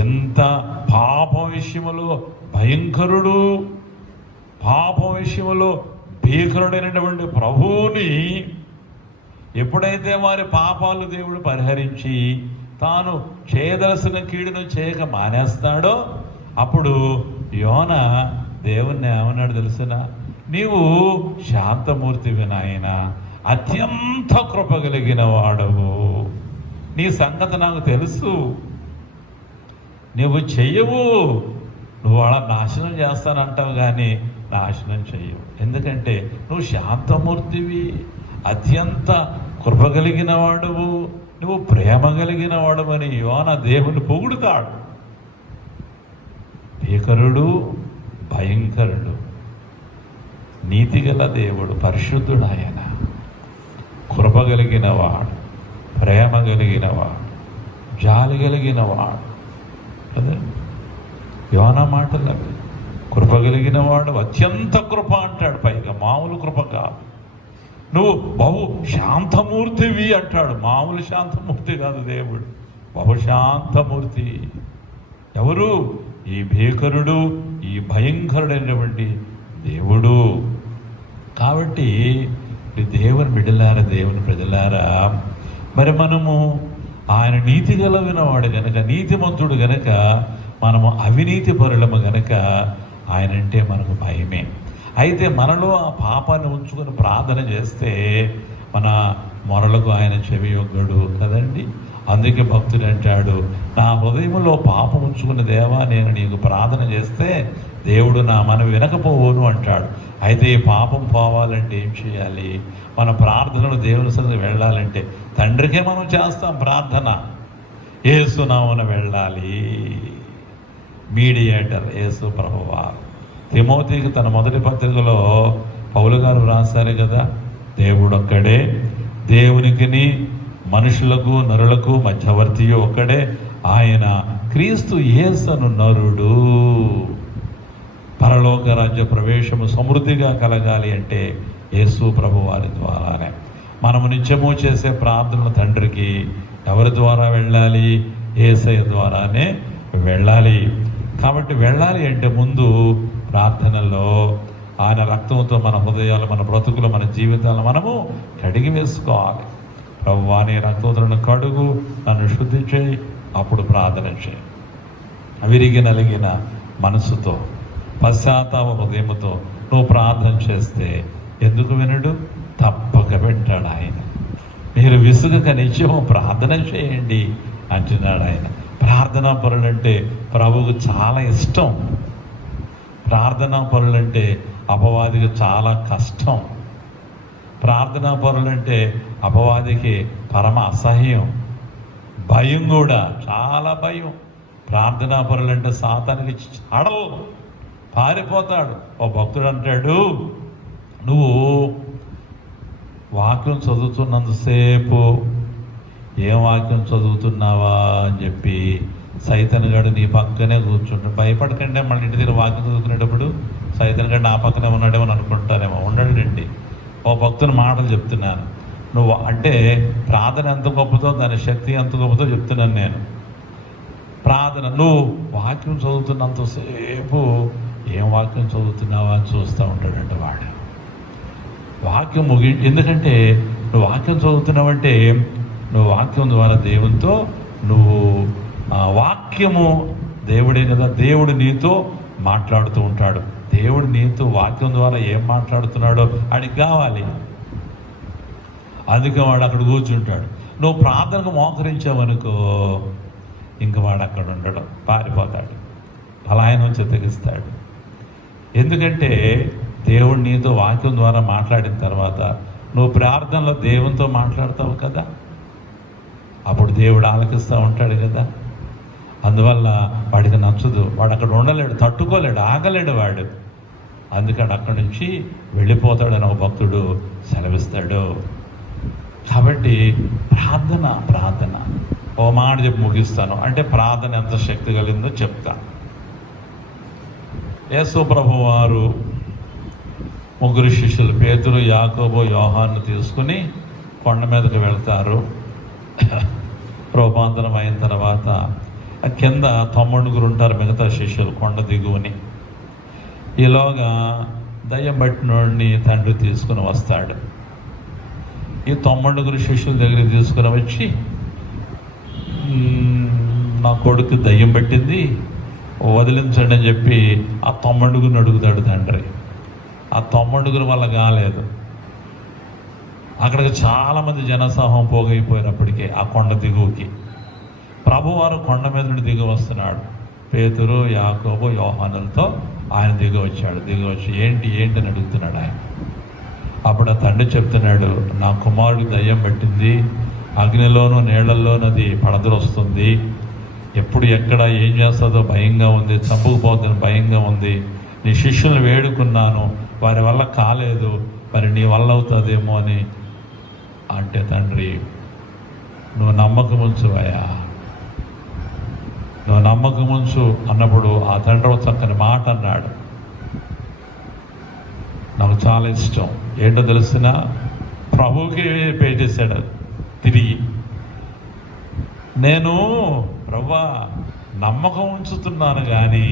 ఎంత పాపం విషయంలో భయంకరుడు, పాపం విషయంలో భీకరుడైనటువంటి ప్రభువుని ఎప్పుడైతే వారి పాపాలు దేవుడు పరిహరించి తాను చేయదలసిన కీడును చేయక మానేస్తాడో అప్పుడు యోన దేవుణ్ణి ఏమన్నాడు తెలుసిన? నీవు శాంతమూర్తివి నాయన, అత్యంత కృప కలిగిన వాడవు, నీ సంగతి నాకు తెలుసు, నువ్వు చెయ్యవు, నువ్వు వాళ్ళ నాశనం చేస్తానంటావు కానీ నాశనం చెయ్యవు. ఎందుకంటే నువ్వు శాంతమూర్తివి, అత్యంత కృప కలిగిన వాడువు, నువ్వు ప్రేమ కలిగిన వాడవని యోన దేవుని పొగుడుతాడు. భీకరుడు, భయంకరుడు, నీతిగల దేవుడు, పరిశుద్ధుడు, ఆయన కృప కలిగిన వాడు, ప్రేమ కలిగిన వాడు, జాలి కలిగిన వాడు. అదే యోన మాటలు అవి. కృప కలిగిన వాడు, అత్యంత కృప అంటాడు, పైగా మామూలు కృప కాదు. నువ్వు బహు శాంతమూర్తివి అంటాడు, మామూలు శాంతమూర్తి కాదు దేవుడు, బహు శాంతమూర్తి. ఎవరు? ఈ భీకరుడు, ఈ భయంకరుడైనటువంటి దేవుడు. కాబట్టి దేవుని బిడ్డలారా, దేవుని ప్రజలారా, మరి మనము ఆయన నీతి గలవిన వాడు గనక, నీతిమంతుడు గనక, మనము అవినీతి పరులము గనక ఆయనంటే మనకు భయమే. అయితే మనలో ఆ పాపాన్ని ఉంచుకొని ప్రార్థన చేస్తే మన మొరలకు ఆయన చెవియొగ్గడు కదండి. అందుకే భక్తుడు అంటాడు, నా హృదయంలో పాపం ఉంచుకున్న దేవా, నేను నీకు ప్రార్థన చేస్తే దేవుడు నా మనవి వినకపోవును అంటాడు. అయితే ఈ పాపం పోవాలంటే ఏం చేయాలి? మన ప్రార్థనలు దేవుని సన్నిధికి వెళ్ళాలంటే తండ్రికే మనం చేస్తాం ప్రార్థన, యేసు నామమున వెళ్ళాలి. మీడియేటర్ యేసు ప్రభువారు. తిమోతికి తన మొదటి పత్రికలో పౌలు గారు రాశారు కదా, దేవుడొక్కడే, దేవునికిని మనుషులకు నరులకు మధ్యవర్తి ఒక్కడే, ఆయన క్రీస్తు యేసును నరుడు. పరలోక రాజ్య ప్రవేశము సమృద్ధిగా కలగాలి అంటే యేసు ప్రభు వారి ద్వారానే. మనము నిత్యము చేసే ప్రార్థనలు తండ్రికి ఎవరి ద్వారా వెళ్ళాలి? యేసయ్య ద్వారానే వెళ్ళాలి. కాబట్టి వెళ్ళాలి అంటే ముందు ప్రార్థనలో ఆయన రక్తంతో మన హృదయాలు, మన బ్రతుకులు, మన జీవితాలు మనము కడిగి వేసుకోవాలి. ప్రభువా, నీ రక్తంతో కడుగు, నన్ను శుద్ధి చేయి, అప్పుడు ప్రార్థన చేయి. విరిగి నలిగిన మనసుతో, పశ్చాత్తాప హృదయంతో నువ్వు ప్రార్థన చేస్తే ఎందుకు వినడు? తప్పక వింటాడు ఆయన. మీరు విసుగక నిత్యము ప్రార్థన చేయండి అంటున్నాడు ఆయన. ప్రార్థనా పరులంటే ప్రభువుకు చాలా ఇష్టం. ప్రార్థనా పరులంటే అపవాదికి చాలా కష్టం. ప్రార్థనా పరులంటే అపవాదికి పరమ అసహ్యం, భయం కూడా, చాలా భయం. ప్రార్థనా పరులంటే సాతానికి చాడలు, పారిపోతాడు. ఓ భక్తుడు అంటాడు, నువ్వు వాక్యం చదువుతున్నంతసేపు ఏం వాక్యం చదువుతున్నావా అని చెప్పి సైతన్ గడు నీ పక్కనే కూర్చుంటాడు. భయపడకండి, మళ్ళీ ఇంటి దగ్గర వాక్యం చదువుకునేటప్పుడు సైతన్ గడు నా పక్కనే ఉన్నాడేమో అని అనుకుంటారేమో. ఉండడండి. ఓ భక్తుని మాటలు చెప్తున్నాను. నువ్వు అంటే ప్రార్థన ఎంత గొప్పదో, దాని శక్తి ఎంత గొప్పదో చెప్తున్నాను నేను. ప్రార్థన, నువ్వు వాక్యం చదువుతున్నంతసేపు ఏం వాక్యం చదువుతున్నావా అని చూస్తూ ఉంటాడంట వాడు. వాక్యం ఎందుకంటే నువ్వు వాక్యం చదువుతున్నావంటే నువ్వు వాక్యం ద్వారా దేవునితో నువ్వు వాక్యము దేవుడే కదా, దేవుడు నీతో మాట్లాడుతూ ఉంటాడు. దేవుడు నీతో వాక్యం ద్వారా ఏం మాట్లాడుతున్నాడో అడిగి కావాలి. అందుకే వాడు అక్కడ కూర్చుంటాడు. నువ్వు ప్రార్థనకు మోకరించావనుకో, ఇంక వాడు అక్కడ ఉండడం, పారిపోతాడు, పలాయనం తెగిస్తాడు. ఎందుకంటే దేవుడు నీతో వాక్యం ద్వారా మాట్లాడిన తర్వాత నువ్వు ప్రార్థనలో దేవునితో మాట్లాడతావు కదా, అప్పుడు దేవుడు ఆలకిస్తూ ఉంటాడు కదా. అందువల్ల వాడికి నచ్చదు, వాడు అక్కడ ఉండలేడు, తట్టుకోలేడు, ఆగలేడు వాడు. అందుకని అక్కడి నుంచి వెళ్ళిపోతాడని ఒక భక్తుడు సెలవిస్తాడు. కాబట్టి ప్రార్థన ఓ మాట చెప్పి ముగిస్తాను. అంటే ప్రార్థన ఎంత శక్తి కలిగిందో చెప్తాను. యేసు ప్రభువు వారు ముగ్గురు శిష్యులు పేతురు, యాకోబు, యోహాను తీసుకుని కొండ మీదకి వెళ్తారు. రూపాంతరం అయిన తర్వాత కింద 9 ఉంటారు మిగతా శిష్యులు కొండ దిగువని. ఈలోగా దయ్యం పట్టినోడిని తండ్రి తీసుకుని వస్తాడు. ఈ 9 శిష్యుల దగ్గరికి తీసుకుని వచ్చి, నా కొడుకు దయ్యం పట్టింది, వదిలించండి అని చెప్పి ఆ 9 అడుగుతాడు తండ్రి. ఆ 9 వల్ల కాలేదు. అక్కడికి చాలామంది జనసమూహం పోగైపోయినప్పటికీ ఆ కొండ దిగువకి ప్రభువారు కొండ మీద నుండి దిగి వస్తున్నాడు. పేతురు, యాకోబు, యోహానులతో ఆయన దిగి వచ్చి ఏంటి అని అడుగుతున్నాడు ఆయన. అప్పుడు ఆ తండ్రి చెప్తున్నాడు, నా కుమారుడికి దయ్యం పట్టింది, అగ్నిలోనూ నీళ్లలోనూ అది పడదొస్తుంది, ఎప్పుడు ఎక్కడ ఏం చేస్తుందో భయంగా ఉంది, చంపుకుపోతుందని భయంగా ఉంది. నీ శిష్యులను వేడుకున్నాను, వారి వల్ల కాలేదు, మరి నీ వల్ల అవుతుందేమో అని అంటే, తండ్రి నువ్వు నమ్మకం ఉంచు అయ్యా, నువ్వు నమ్మకం ఉంచు అన్నప్పుడు ఆ తండ్రి చక్కని మాట అన్నాడు. నాకు చాలా ఇష్టం. ఏంటో తెలుసిన, ప్రభువుకి పేటేశాడు తిరిగి. నేను ప్రభువా నమ్మకం ఉంచుతున్నాను కానీ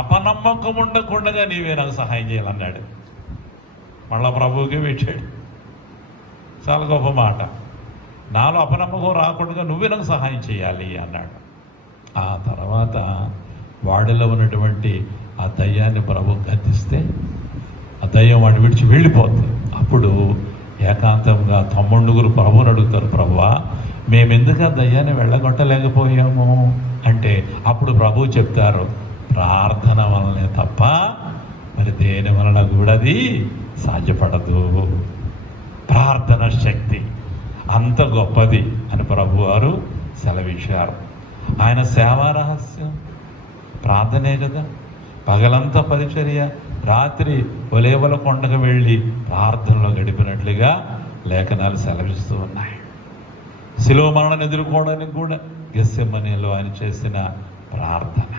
అపనమ్మకం ఉండకుండా నీవే నాకు సహాయం చేయాలన్నాడు. మళ్ళా ప్రభువుకి పెట్టాడు. చాలా గొప్ప మాట. నాలో అపనమ్మకం రాకుండా నువ్వే నాకు సహాయం చేయాలి అన్నాడు. ఆ తర్వాత వాడిలో ఉన్నటువంటి ఆ దయ్యాన్ని ప్రభు గద్దిస్తే ఆ దయ్యం వాడిని విడిచి వెళ్ళిపోతుంది. అప్పుడు ఏకాంతంగా 9 ప్రభువుని అడుగుతారు, ప్రభువా మేమెందుకు ఆ దయ్యాన్ని వెళ్ళగొట్టలేకపోయాము అంటే, అప్పుడు ప్రభువు చెప్తారు, ప్రార్థన వలనే తప్ప మరి దేని వలన కూడా అది సాధ్యపడదు. ప్రార్థన శక్తి అంత గొప్పది అని ప్రభువారు సెలవిచ్చారు. ఆయన సేవా రహస్యం ప్రార్థనే కదా. పగలంతా పరిచర్య, రాత్రి ఒలేవల కొండకు వెళ్ళి ప్రార్థనలో గడిపినట్లుగా లేఖనాలు సెలవిస్తూ ఉన్నాయి. శిలువ మరణాన్ని ఎదుర్కోవడానికి కూడా గెత్సెమనీలో ఆయన చేసిన ప్రార్థన,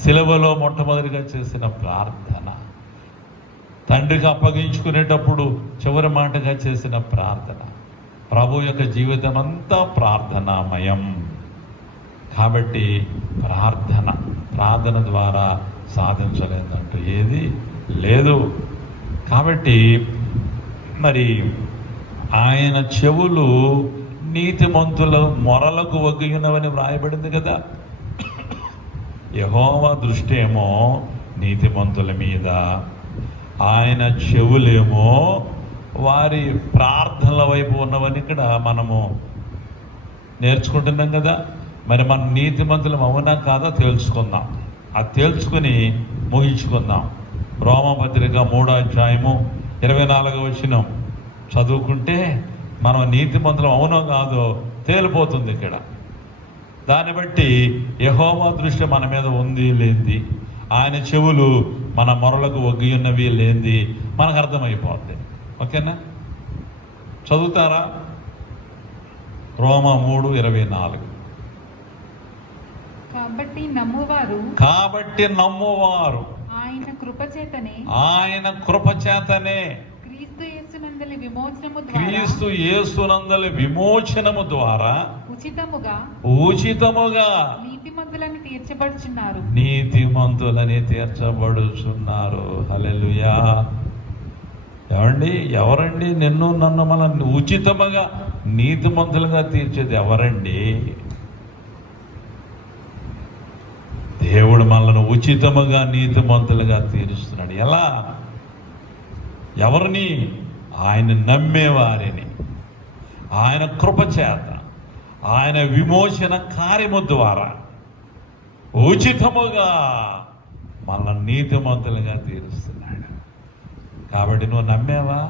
శిలువలో మొట్టమొదటిగా చేసిన ప్రార్థన, తండ్రికి అప్పగించుకునేటప్పుడు చివరి మాటగా చేసిన ప్రార్థన, ప్రభు యొక్క జీవితం అంతా ప్రార్థనామయం. కాబట్టి ప్రార్థన ద్వారా సాధించలేదంటూ ఏది లేదు. కాబట్టి మరి ఆయన చెవులు నీతిమంతుల మొరలకు వగ్గినవని వ్రాయబడింది కదా. యెహోవా దృష్టి ఏమో నీతిమంతుల మీద, ఆయన చెవులేమో వారి ప్రార్థనల వైపు ఉన్నవని ఇక్కడ మనము నేర్చుకుంటున్నాం కదా. మరి మన నీతిమంతులం అవునా కాదా తేల్చుకుందాం. అది తేల్చుకుని ముగించుకుందాం. రోమపత్రిక 3వ అధ్యాయము 24వ వచనం చదువుకుంటే మనం నీతిమంతులం అవునో కాదో తేలిపోతుంది ఇక్కడ. దాన్ని బట్టి యెహోవా దృష్టి మన మీద ఉంది లేనిది, ఆయన చెవులు మన మొరలకు ఒగ్గి ఉన్నవి లేనిది మనకు అర్థమైపోద్ది. ఓకేనా? చదువుతారా? రోమా 3:24. కాబట్టి నమ్మువారు ఆయన కృపచేతనే క్రీస్తు యేసునందలి విమోచనము ద్వారా ఉచితముగా నీతిమంతులని తీర్చబడుచున్నారు. హల్లెలూయా. ఎవరండి నిన్ను నన్ను మనం ఉచితముగా నీతిమంతులుగా తీర్చేది ఎవరండి? దేవుడు మనల్ని ఉచితముగా నీతిమంతులుగా తీరుస్తున్నాడు. ఎలా? ఎవరిని? ఆయన నమ్మేవారిని. ఆయన కృపచేత, ఆయన విమోచన కార్యము ద్వారా ఉచితముగా మనల్ని నీతిమంతులుగా తీరుస్తున్నాడు. కాబట్టి నువ్వు నమ్మేవా?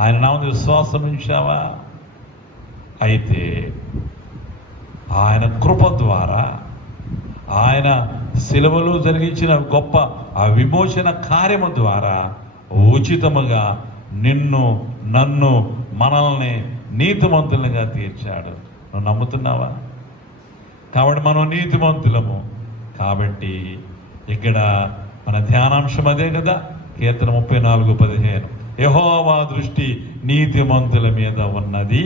ఆయన నామమున విశ్వాసం ఉంచావా? అయితే ఆయన కృప ద్వారా, ఆయన శిలువలో జరిగించిన గొప్ప ఆ విమోచన కార్యము ద్వారా ఉచితముగా నిన్ను నన్ను మనల్ని నీతిమంతులుగా తీర్చాడు. నువ్వు నమ్ముతున్నావా? కాబట్టి మనం నీతిమంతులము. కాబట్టి ఇక్కడ మన ధ్యానాంశం అదే కదా, కీర్తన 34:15. యెహోవా దృష్టి నీతిమంతుల మీద ఉన్నది,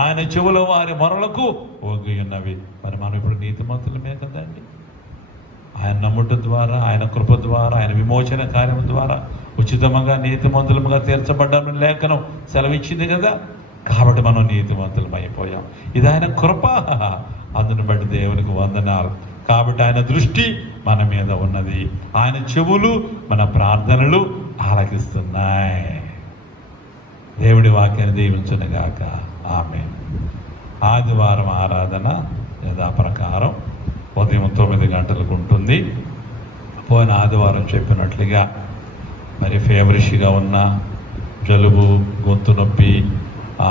ఆయన చెవుల వారి మొరలకు ఒగ్గి ఉన్నవి. మరి మనం ఇప్పుడు నీతిమంతులమే కదండి. ఆయన నమ్ముట ద్వారా, ఆయన కృప ద్వారా, ఆయన విమోచన కార్యం ద్వారా ఉచితముగా నీతిమంతులముగా తీర్చబడ్డామని లేఖనం సెలవిచ్చింది కదా. కాబట్టి మనం నీతిమంతులం అయిపోయాం. ఇది ఆయన కృప. అందును బట్టి దేవునికి వందనాలు. కాబట్టి ఆయన దృష్టి మన మీద ఉన్నది, ఆయన చెవులు మన ప్రార్థనలు ఆలకిస్తున్నాయి. దేవుడి వాక్యాన్ని దీవించునుగాక. ఆమేన్. ఆదివారం ఆరాధన యథాప్రకారం ఉదయం 9 గంటలకు ఉంటుంది. పోయిన ఆదివారం చెప్పినట్లుగా మరి ఫేవరిష్గా ఉన్న జలుబు, గొంతు నొప్పి,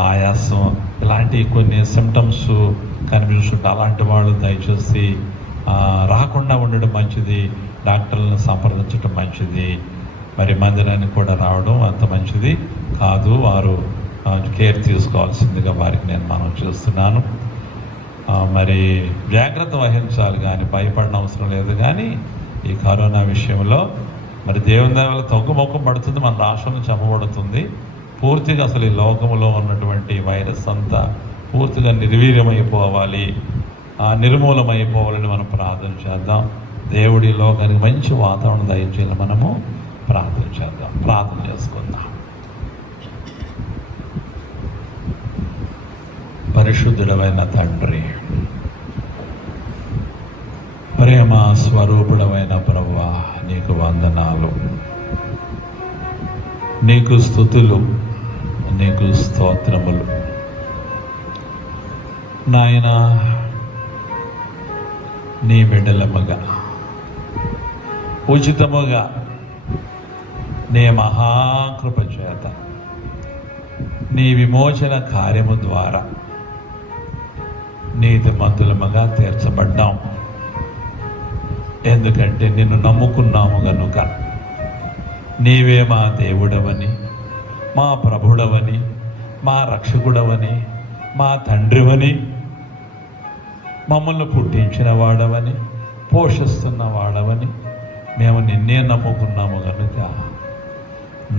ఆయాసం ఇలాంటి కొన్ని సిమ్టమ్స్ కనిపిస్తుంటే అలాంటి వాళ్ళు దయచేసి రాకుండా ఉండడం మంచిది. డాక్టర్లను సంప్రదించడం మంచిది. మరి మందిరానికి కూడా రావడం అంత మంచిది కాదు. వారు కేర్ తీసుకోవాల్సిందిగా వారికి నేను మనం చేస్తున్నాను. మరి జాగ్రత్త వహించాలి, కానీ భయపడిన అవసరం లేదు. కానీ ఈ కరోనా విషయంలో మరి దేవుని దయ వల్ల తగ్గుముఖం పడుతుంది, మన రాష్ట్రం నుంచి అమ్మబడుతుంది. పూర్తిగా అసలు ఈ లోకంలో ఉన్నటువంటి వైరస్ అంతా పూర్తిగా నిర్వీర్యమైపోవాలి, నిర్మూలమైపోవాలని మనం ప్రార్థన చేద్దాం. దేవుడి లోకానికి మంచి వాతావరణం దయచేయాలి. మనము ప్రార్థన చేద్దాం. ప్రార్థన చేసుకుందాం. పరిశుద్ధుడవైన తండ్రి, ప్రేమ స్వరూపుడమైన ప్రభువా, నీకు వందనాలు, నీకు స్తుతులు, నీకు స్తోత్రములు. నాయనా, నీ బిడ్డలముగా ఉచితముగా నీ మహాకృప చేత నీ విమోచన కార్యము ద్వారా నీతిమంతులముగా తీర్చబడ్డాం. ఎందుకంటే నిన్ను నమ్ముకున్నాము గనుక. నీవే మా దేవుడవని, మా ప్రభుడవని, మా రక్షకుడవని, మా తండ్రివని, మమ్మల్ని పుట్టించిన వాడవని, పోషిస్తున్న వాడవని మేము నిన్నే నమ్ముకున్నాము కనుక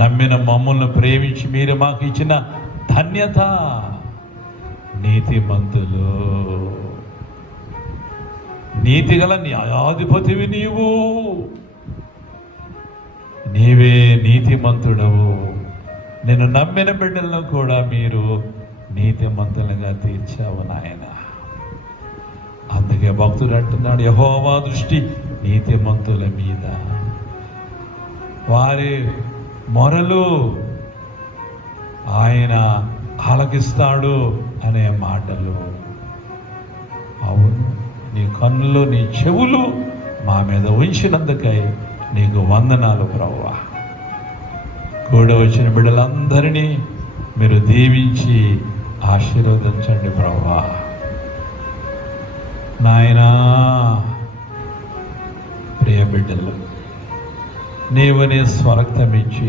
నమ్మిన మమ్మల్ని ప్రేమించి మీరు మాకు ఇచ్చిన ధన్యత. నీతిమంతులు, నీతిగల న్యాయాధిపతివి నీవు, నీవే నీతిమంతుడవు. నేను నమ్మిన బిడ్డలను కూడా మీరు నీతిమంతులుగా తీర్చావు నాయన. అందుకే భక్తుడు అంటున్నాడు, యెహోవా దృష్టి నీతిమంతుల మీద, వారి మొరలు ఆయన ఆలకిస్తాడు అనే మాటలు. అవును, నీ కన్నులు, నీ చెవులు మా మీద ఉంచినందుకై నీకు వందనాలు ప్రభువా. కూడా వచ్చిన బిడ్డలందరినీ మీరు దీవించి ఆశీర్వదించండి ప్రభువా. నాయనా, ప్రియ బిడ్డలు, నీవు నీ స్వరక్తం ఇచ్చి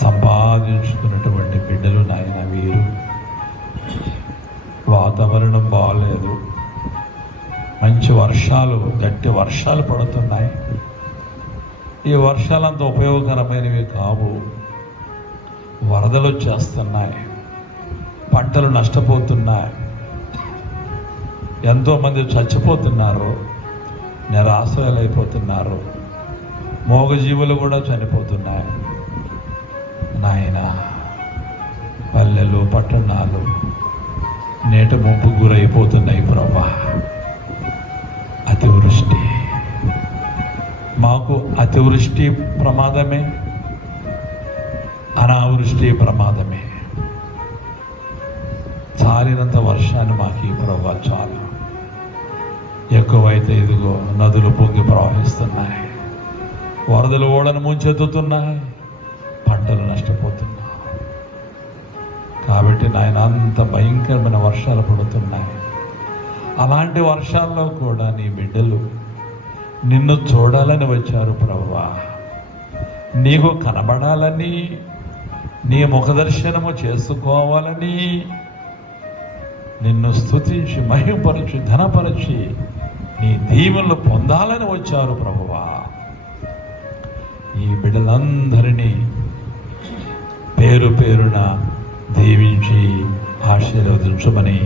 సంపాదించుకున్నటువంటి బిడ్డలు నాయన. వీరు వాతావరణం బాగలేదు, మంచి మంచి వర్షాలు, గట్టి వర్షాలు పడుతున్నాయి. ఈ వర్షాలంత ఉపయోగకరమైనవి కావు. వరదలు వచ్చేస్తున్నాయి, పంటలు నష్టపోతున్నాయి, ఎంతోమంది చచ్చిపోతున్నారు, నిరాశ్రయులైపోతున్నారు, మూగజీవులు కూడా చనిపోతున్నాయి. నాయన, పల్లెలు పట్టణాలు నేట ముంపు గురైపోతున్నాయి ప్రభా. అతివృష్టి, మాకు అతివృష్టి ప్రమాదమే, అనావృష్టి ప్రమాదమే. చాలినంత వర్షాన్ని మాకు ఈ ప్రభా చాలు. ఎక్కువైతే ఇదిగో నదులు పొంగి ప్రవహిస్తున్నాయి, వరదలు ఓడను ముంచెత్తుతున్నాయి, పంటలు నష్టపోతున్నాయి. కాబట్టి నాయన, అంత భయంకరమైన వర్షాలు పడుతున్నాయి. అలాంటి వర్షాల్లో కూడా నీ బిడ్డలు నిన్ను చూడాలని వచ్చారు ప్రభువా. నీకు కనబడాలని, నీ ముఖదర్శనము చేసుకోవాలని, నిన్ను స్తుతించి మహిమపరచి ఘనపరచి నీ దీవెనలు పొందాలని వచ్చారు ప్రభువా. ఈ బిడ్డలందరినీ పేరు పేరున దీవించి ఆశీర్వదించమని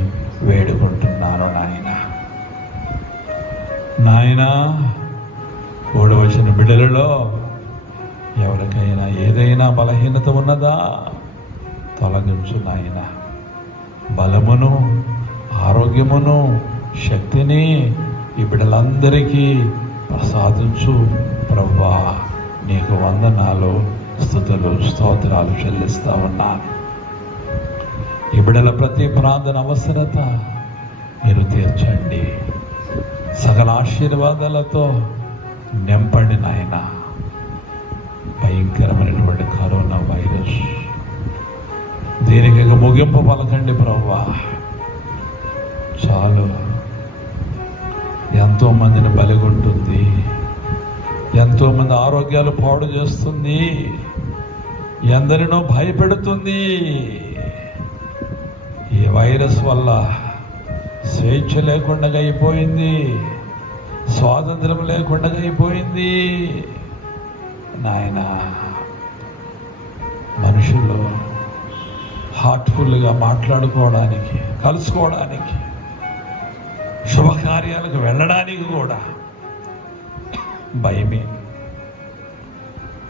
వేడుకుంటున్నాను నాయన. నాయనా, కూడవచ్చిన బిడ్డలలో ఎవరికైనా ఏదైనా బలహీనత ఉన్నదా తొలగించు నాయన. బలమును, ఆరోగ్యమును, శక్తిని ఈ బిడ్డలందరికీ ప్రసాదించు ప్రభువా. నీకు వందనాలు, స్తుతులు, స్తోత్రాలు చెల్లిస్తా ఉన్నాను. ఈ బిడ్డల ప్రతి ప్రార్థన అవసరత మీరు తీర్చండి. సకల ఆశీర్వాదాలతో నింపండి నాయన. భయంకరమైనటువంటి కరోనా వైరస్, దీనికి ముగింపు పలకండి ప్రభువా. చాలు, ఎంతో మందిని బలిగొంటుంది, ఎంతో మంది ఆరోగ్యాలు పాడు చేస్తుంది, ఎందరినో భయపెడుతుంది. ఈ వైరస్ వల్ల స్వేచ్ఛ లేకుండా అయిపోయింది, స్వాతంత్రం లేకుండా అయిపోయింది నాయన. మనుషులు హార్ట్ఫుల్గా మాట్లాడుకోవడానికి, కలుసుకోవడానికి, శుభకార్యాలకు వెళ్ళడానికి కూడా భయమే.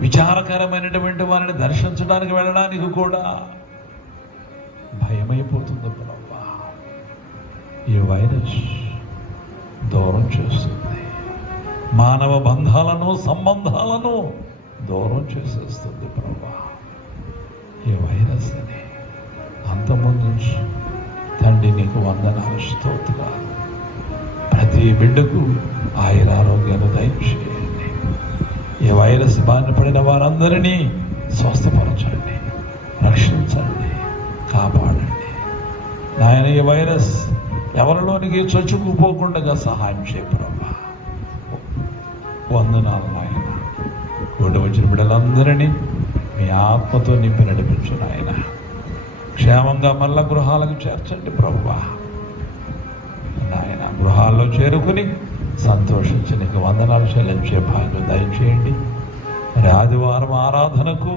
విచారకరమైనటువంటి వారిని దర్శించడానికి వెళ్ళడానికి కూడా భయమైపోతుంది ప్రభా. ఈ వైరస్ దూరం చేస్తుంది, మానవ బంధాలను, సంబంధాలను దూరం చేసేస్తుంది ప్రభా. ఈ వైరస్ అని అంతమొందించు తండ్రి. నీకు వందనాలు, స్తోత్రాలు. ప్రతి బిడ్డకు ఆయుర ఆరోగ్యాలు దయచేయండి. ఈ వైరస్ బారిన పడిన వారందరినీ స్వస్థపరచండి, రక్షించండి, కాపాడండి నాయన. ఈ వైరస్ ఎవరిలోనికి చొచ్చుకుపోకుండా సహాయం చేయ ప్రభా. వందనాలు నాయన. కూడి వచ్చిన బిడ్డలందరినీ మీ ఆత్మతో నింపి నడిపించు నాయన. క్షేమంగా మళ్ళా గృహాలకు చేర్చండి ప్రభువా నాయన. గృహాల్లో చేరుకుని సంతోషించి నీకు వందనాలు చెల్లించే భాగ్యం దయచేయండి. మరి ఆదివారం ఆరాధనకు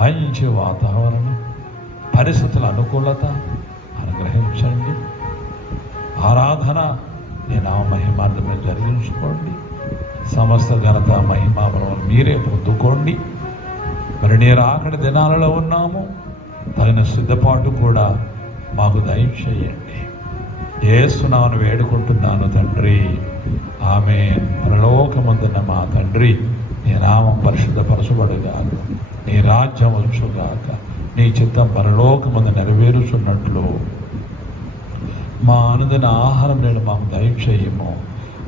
మంచి వాతావరణం, పరిస్థితుల అనుకూలత అనుగ్రహించండి. ఆరాధన నీ నామ మహిమాన్ని మీరు జరిగించుకోండి. సమస్త ఘనత, మహిమావరం మీరే పొందుకోండి. మరి నేను ఆకటి దినాలలో ఉన్నాము, తగిన సిద్ధపాటు కూడా మాకు దయచేయండి. యేసునామమున వేడుకుంటున్నాను తండ్రి, ఆమేన్. పరలోకమందున్న మా తండ్రి, నీ నామం పరిశుద్ధపరచబడుగాక, నీ రాజ్యం వచ్చుగాక, నీ చిత్తం పరలోకమందు నెరవేరుచున్నట్లు మా అనుదిన ఆహారం నేడు మాకు దయచేయము.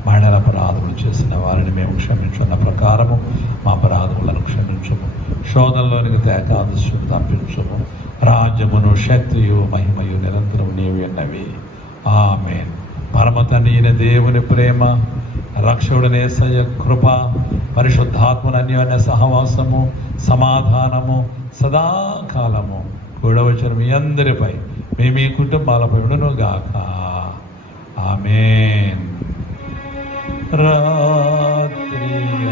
మహిళల అపరాధములు చేసిన వారిని మేము క్షమించున్న ప్రకారము మా అపరాధములను క్షమించము. శోధనలోనికి తేకాదృష్టిని తప్పించము. రాజ్యమును, శక్తియు, మహిమయు నిరంతరం నీవి ఉన్నవి. ఆమేన్. పరమ తండ్రి అయిన దేవుని ప్రేమ, రక్షకుడైన యేసయ్య కృప, పరిశుద్ధాత్మని అన్యోన్య సహవాసము, సమాధానము సదాకాలము కూడవచ్చిన మీ అందరిపై, మీ కుటుంబాలపై ఉండును గాక. ఆమేన్. రాత్రి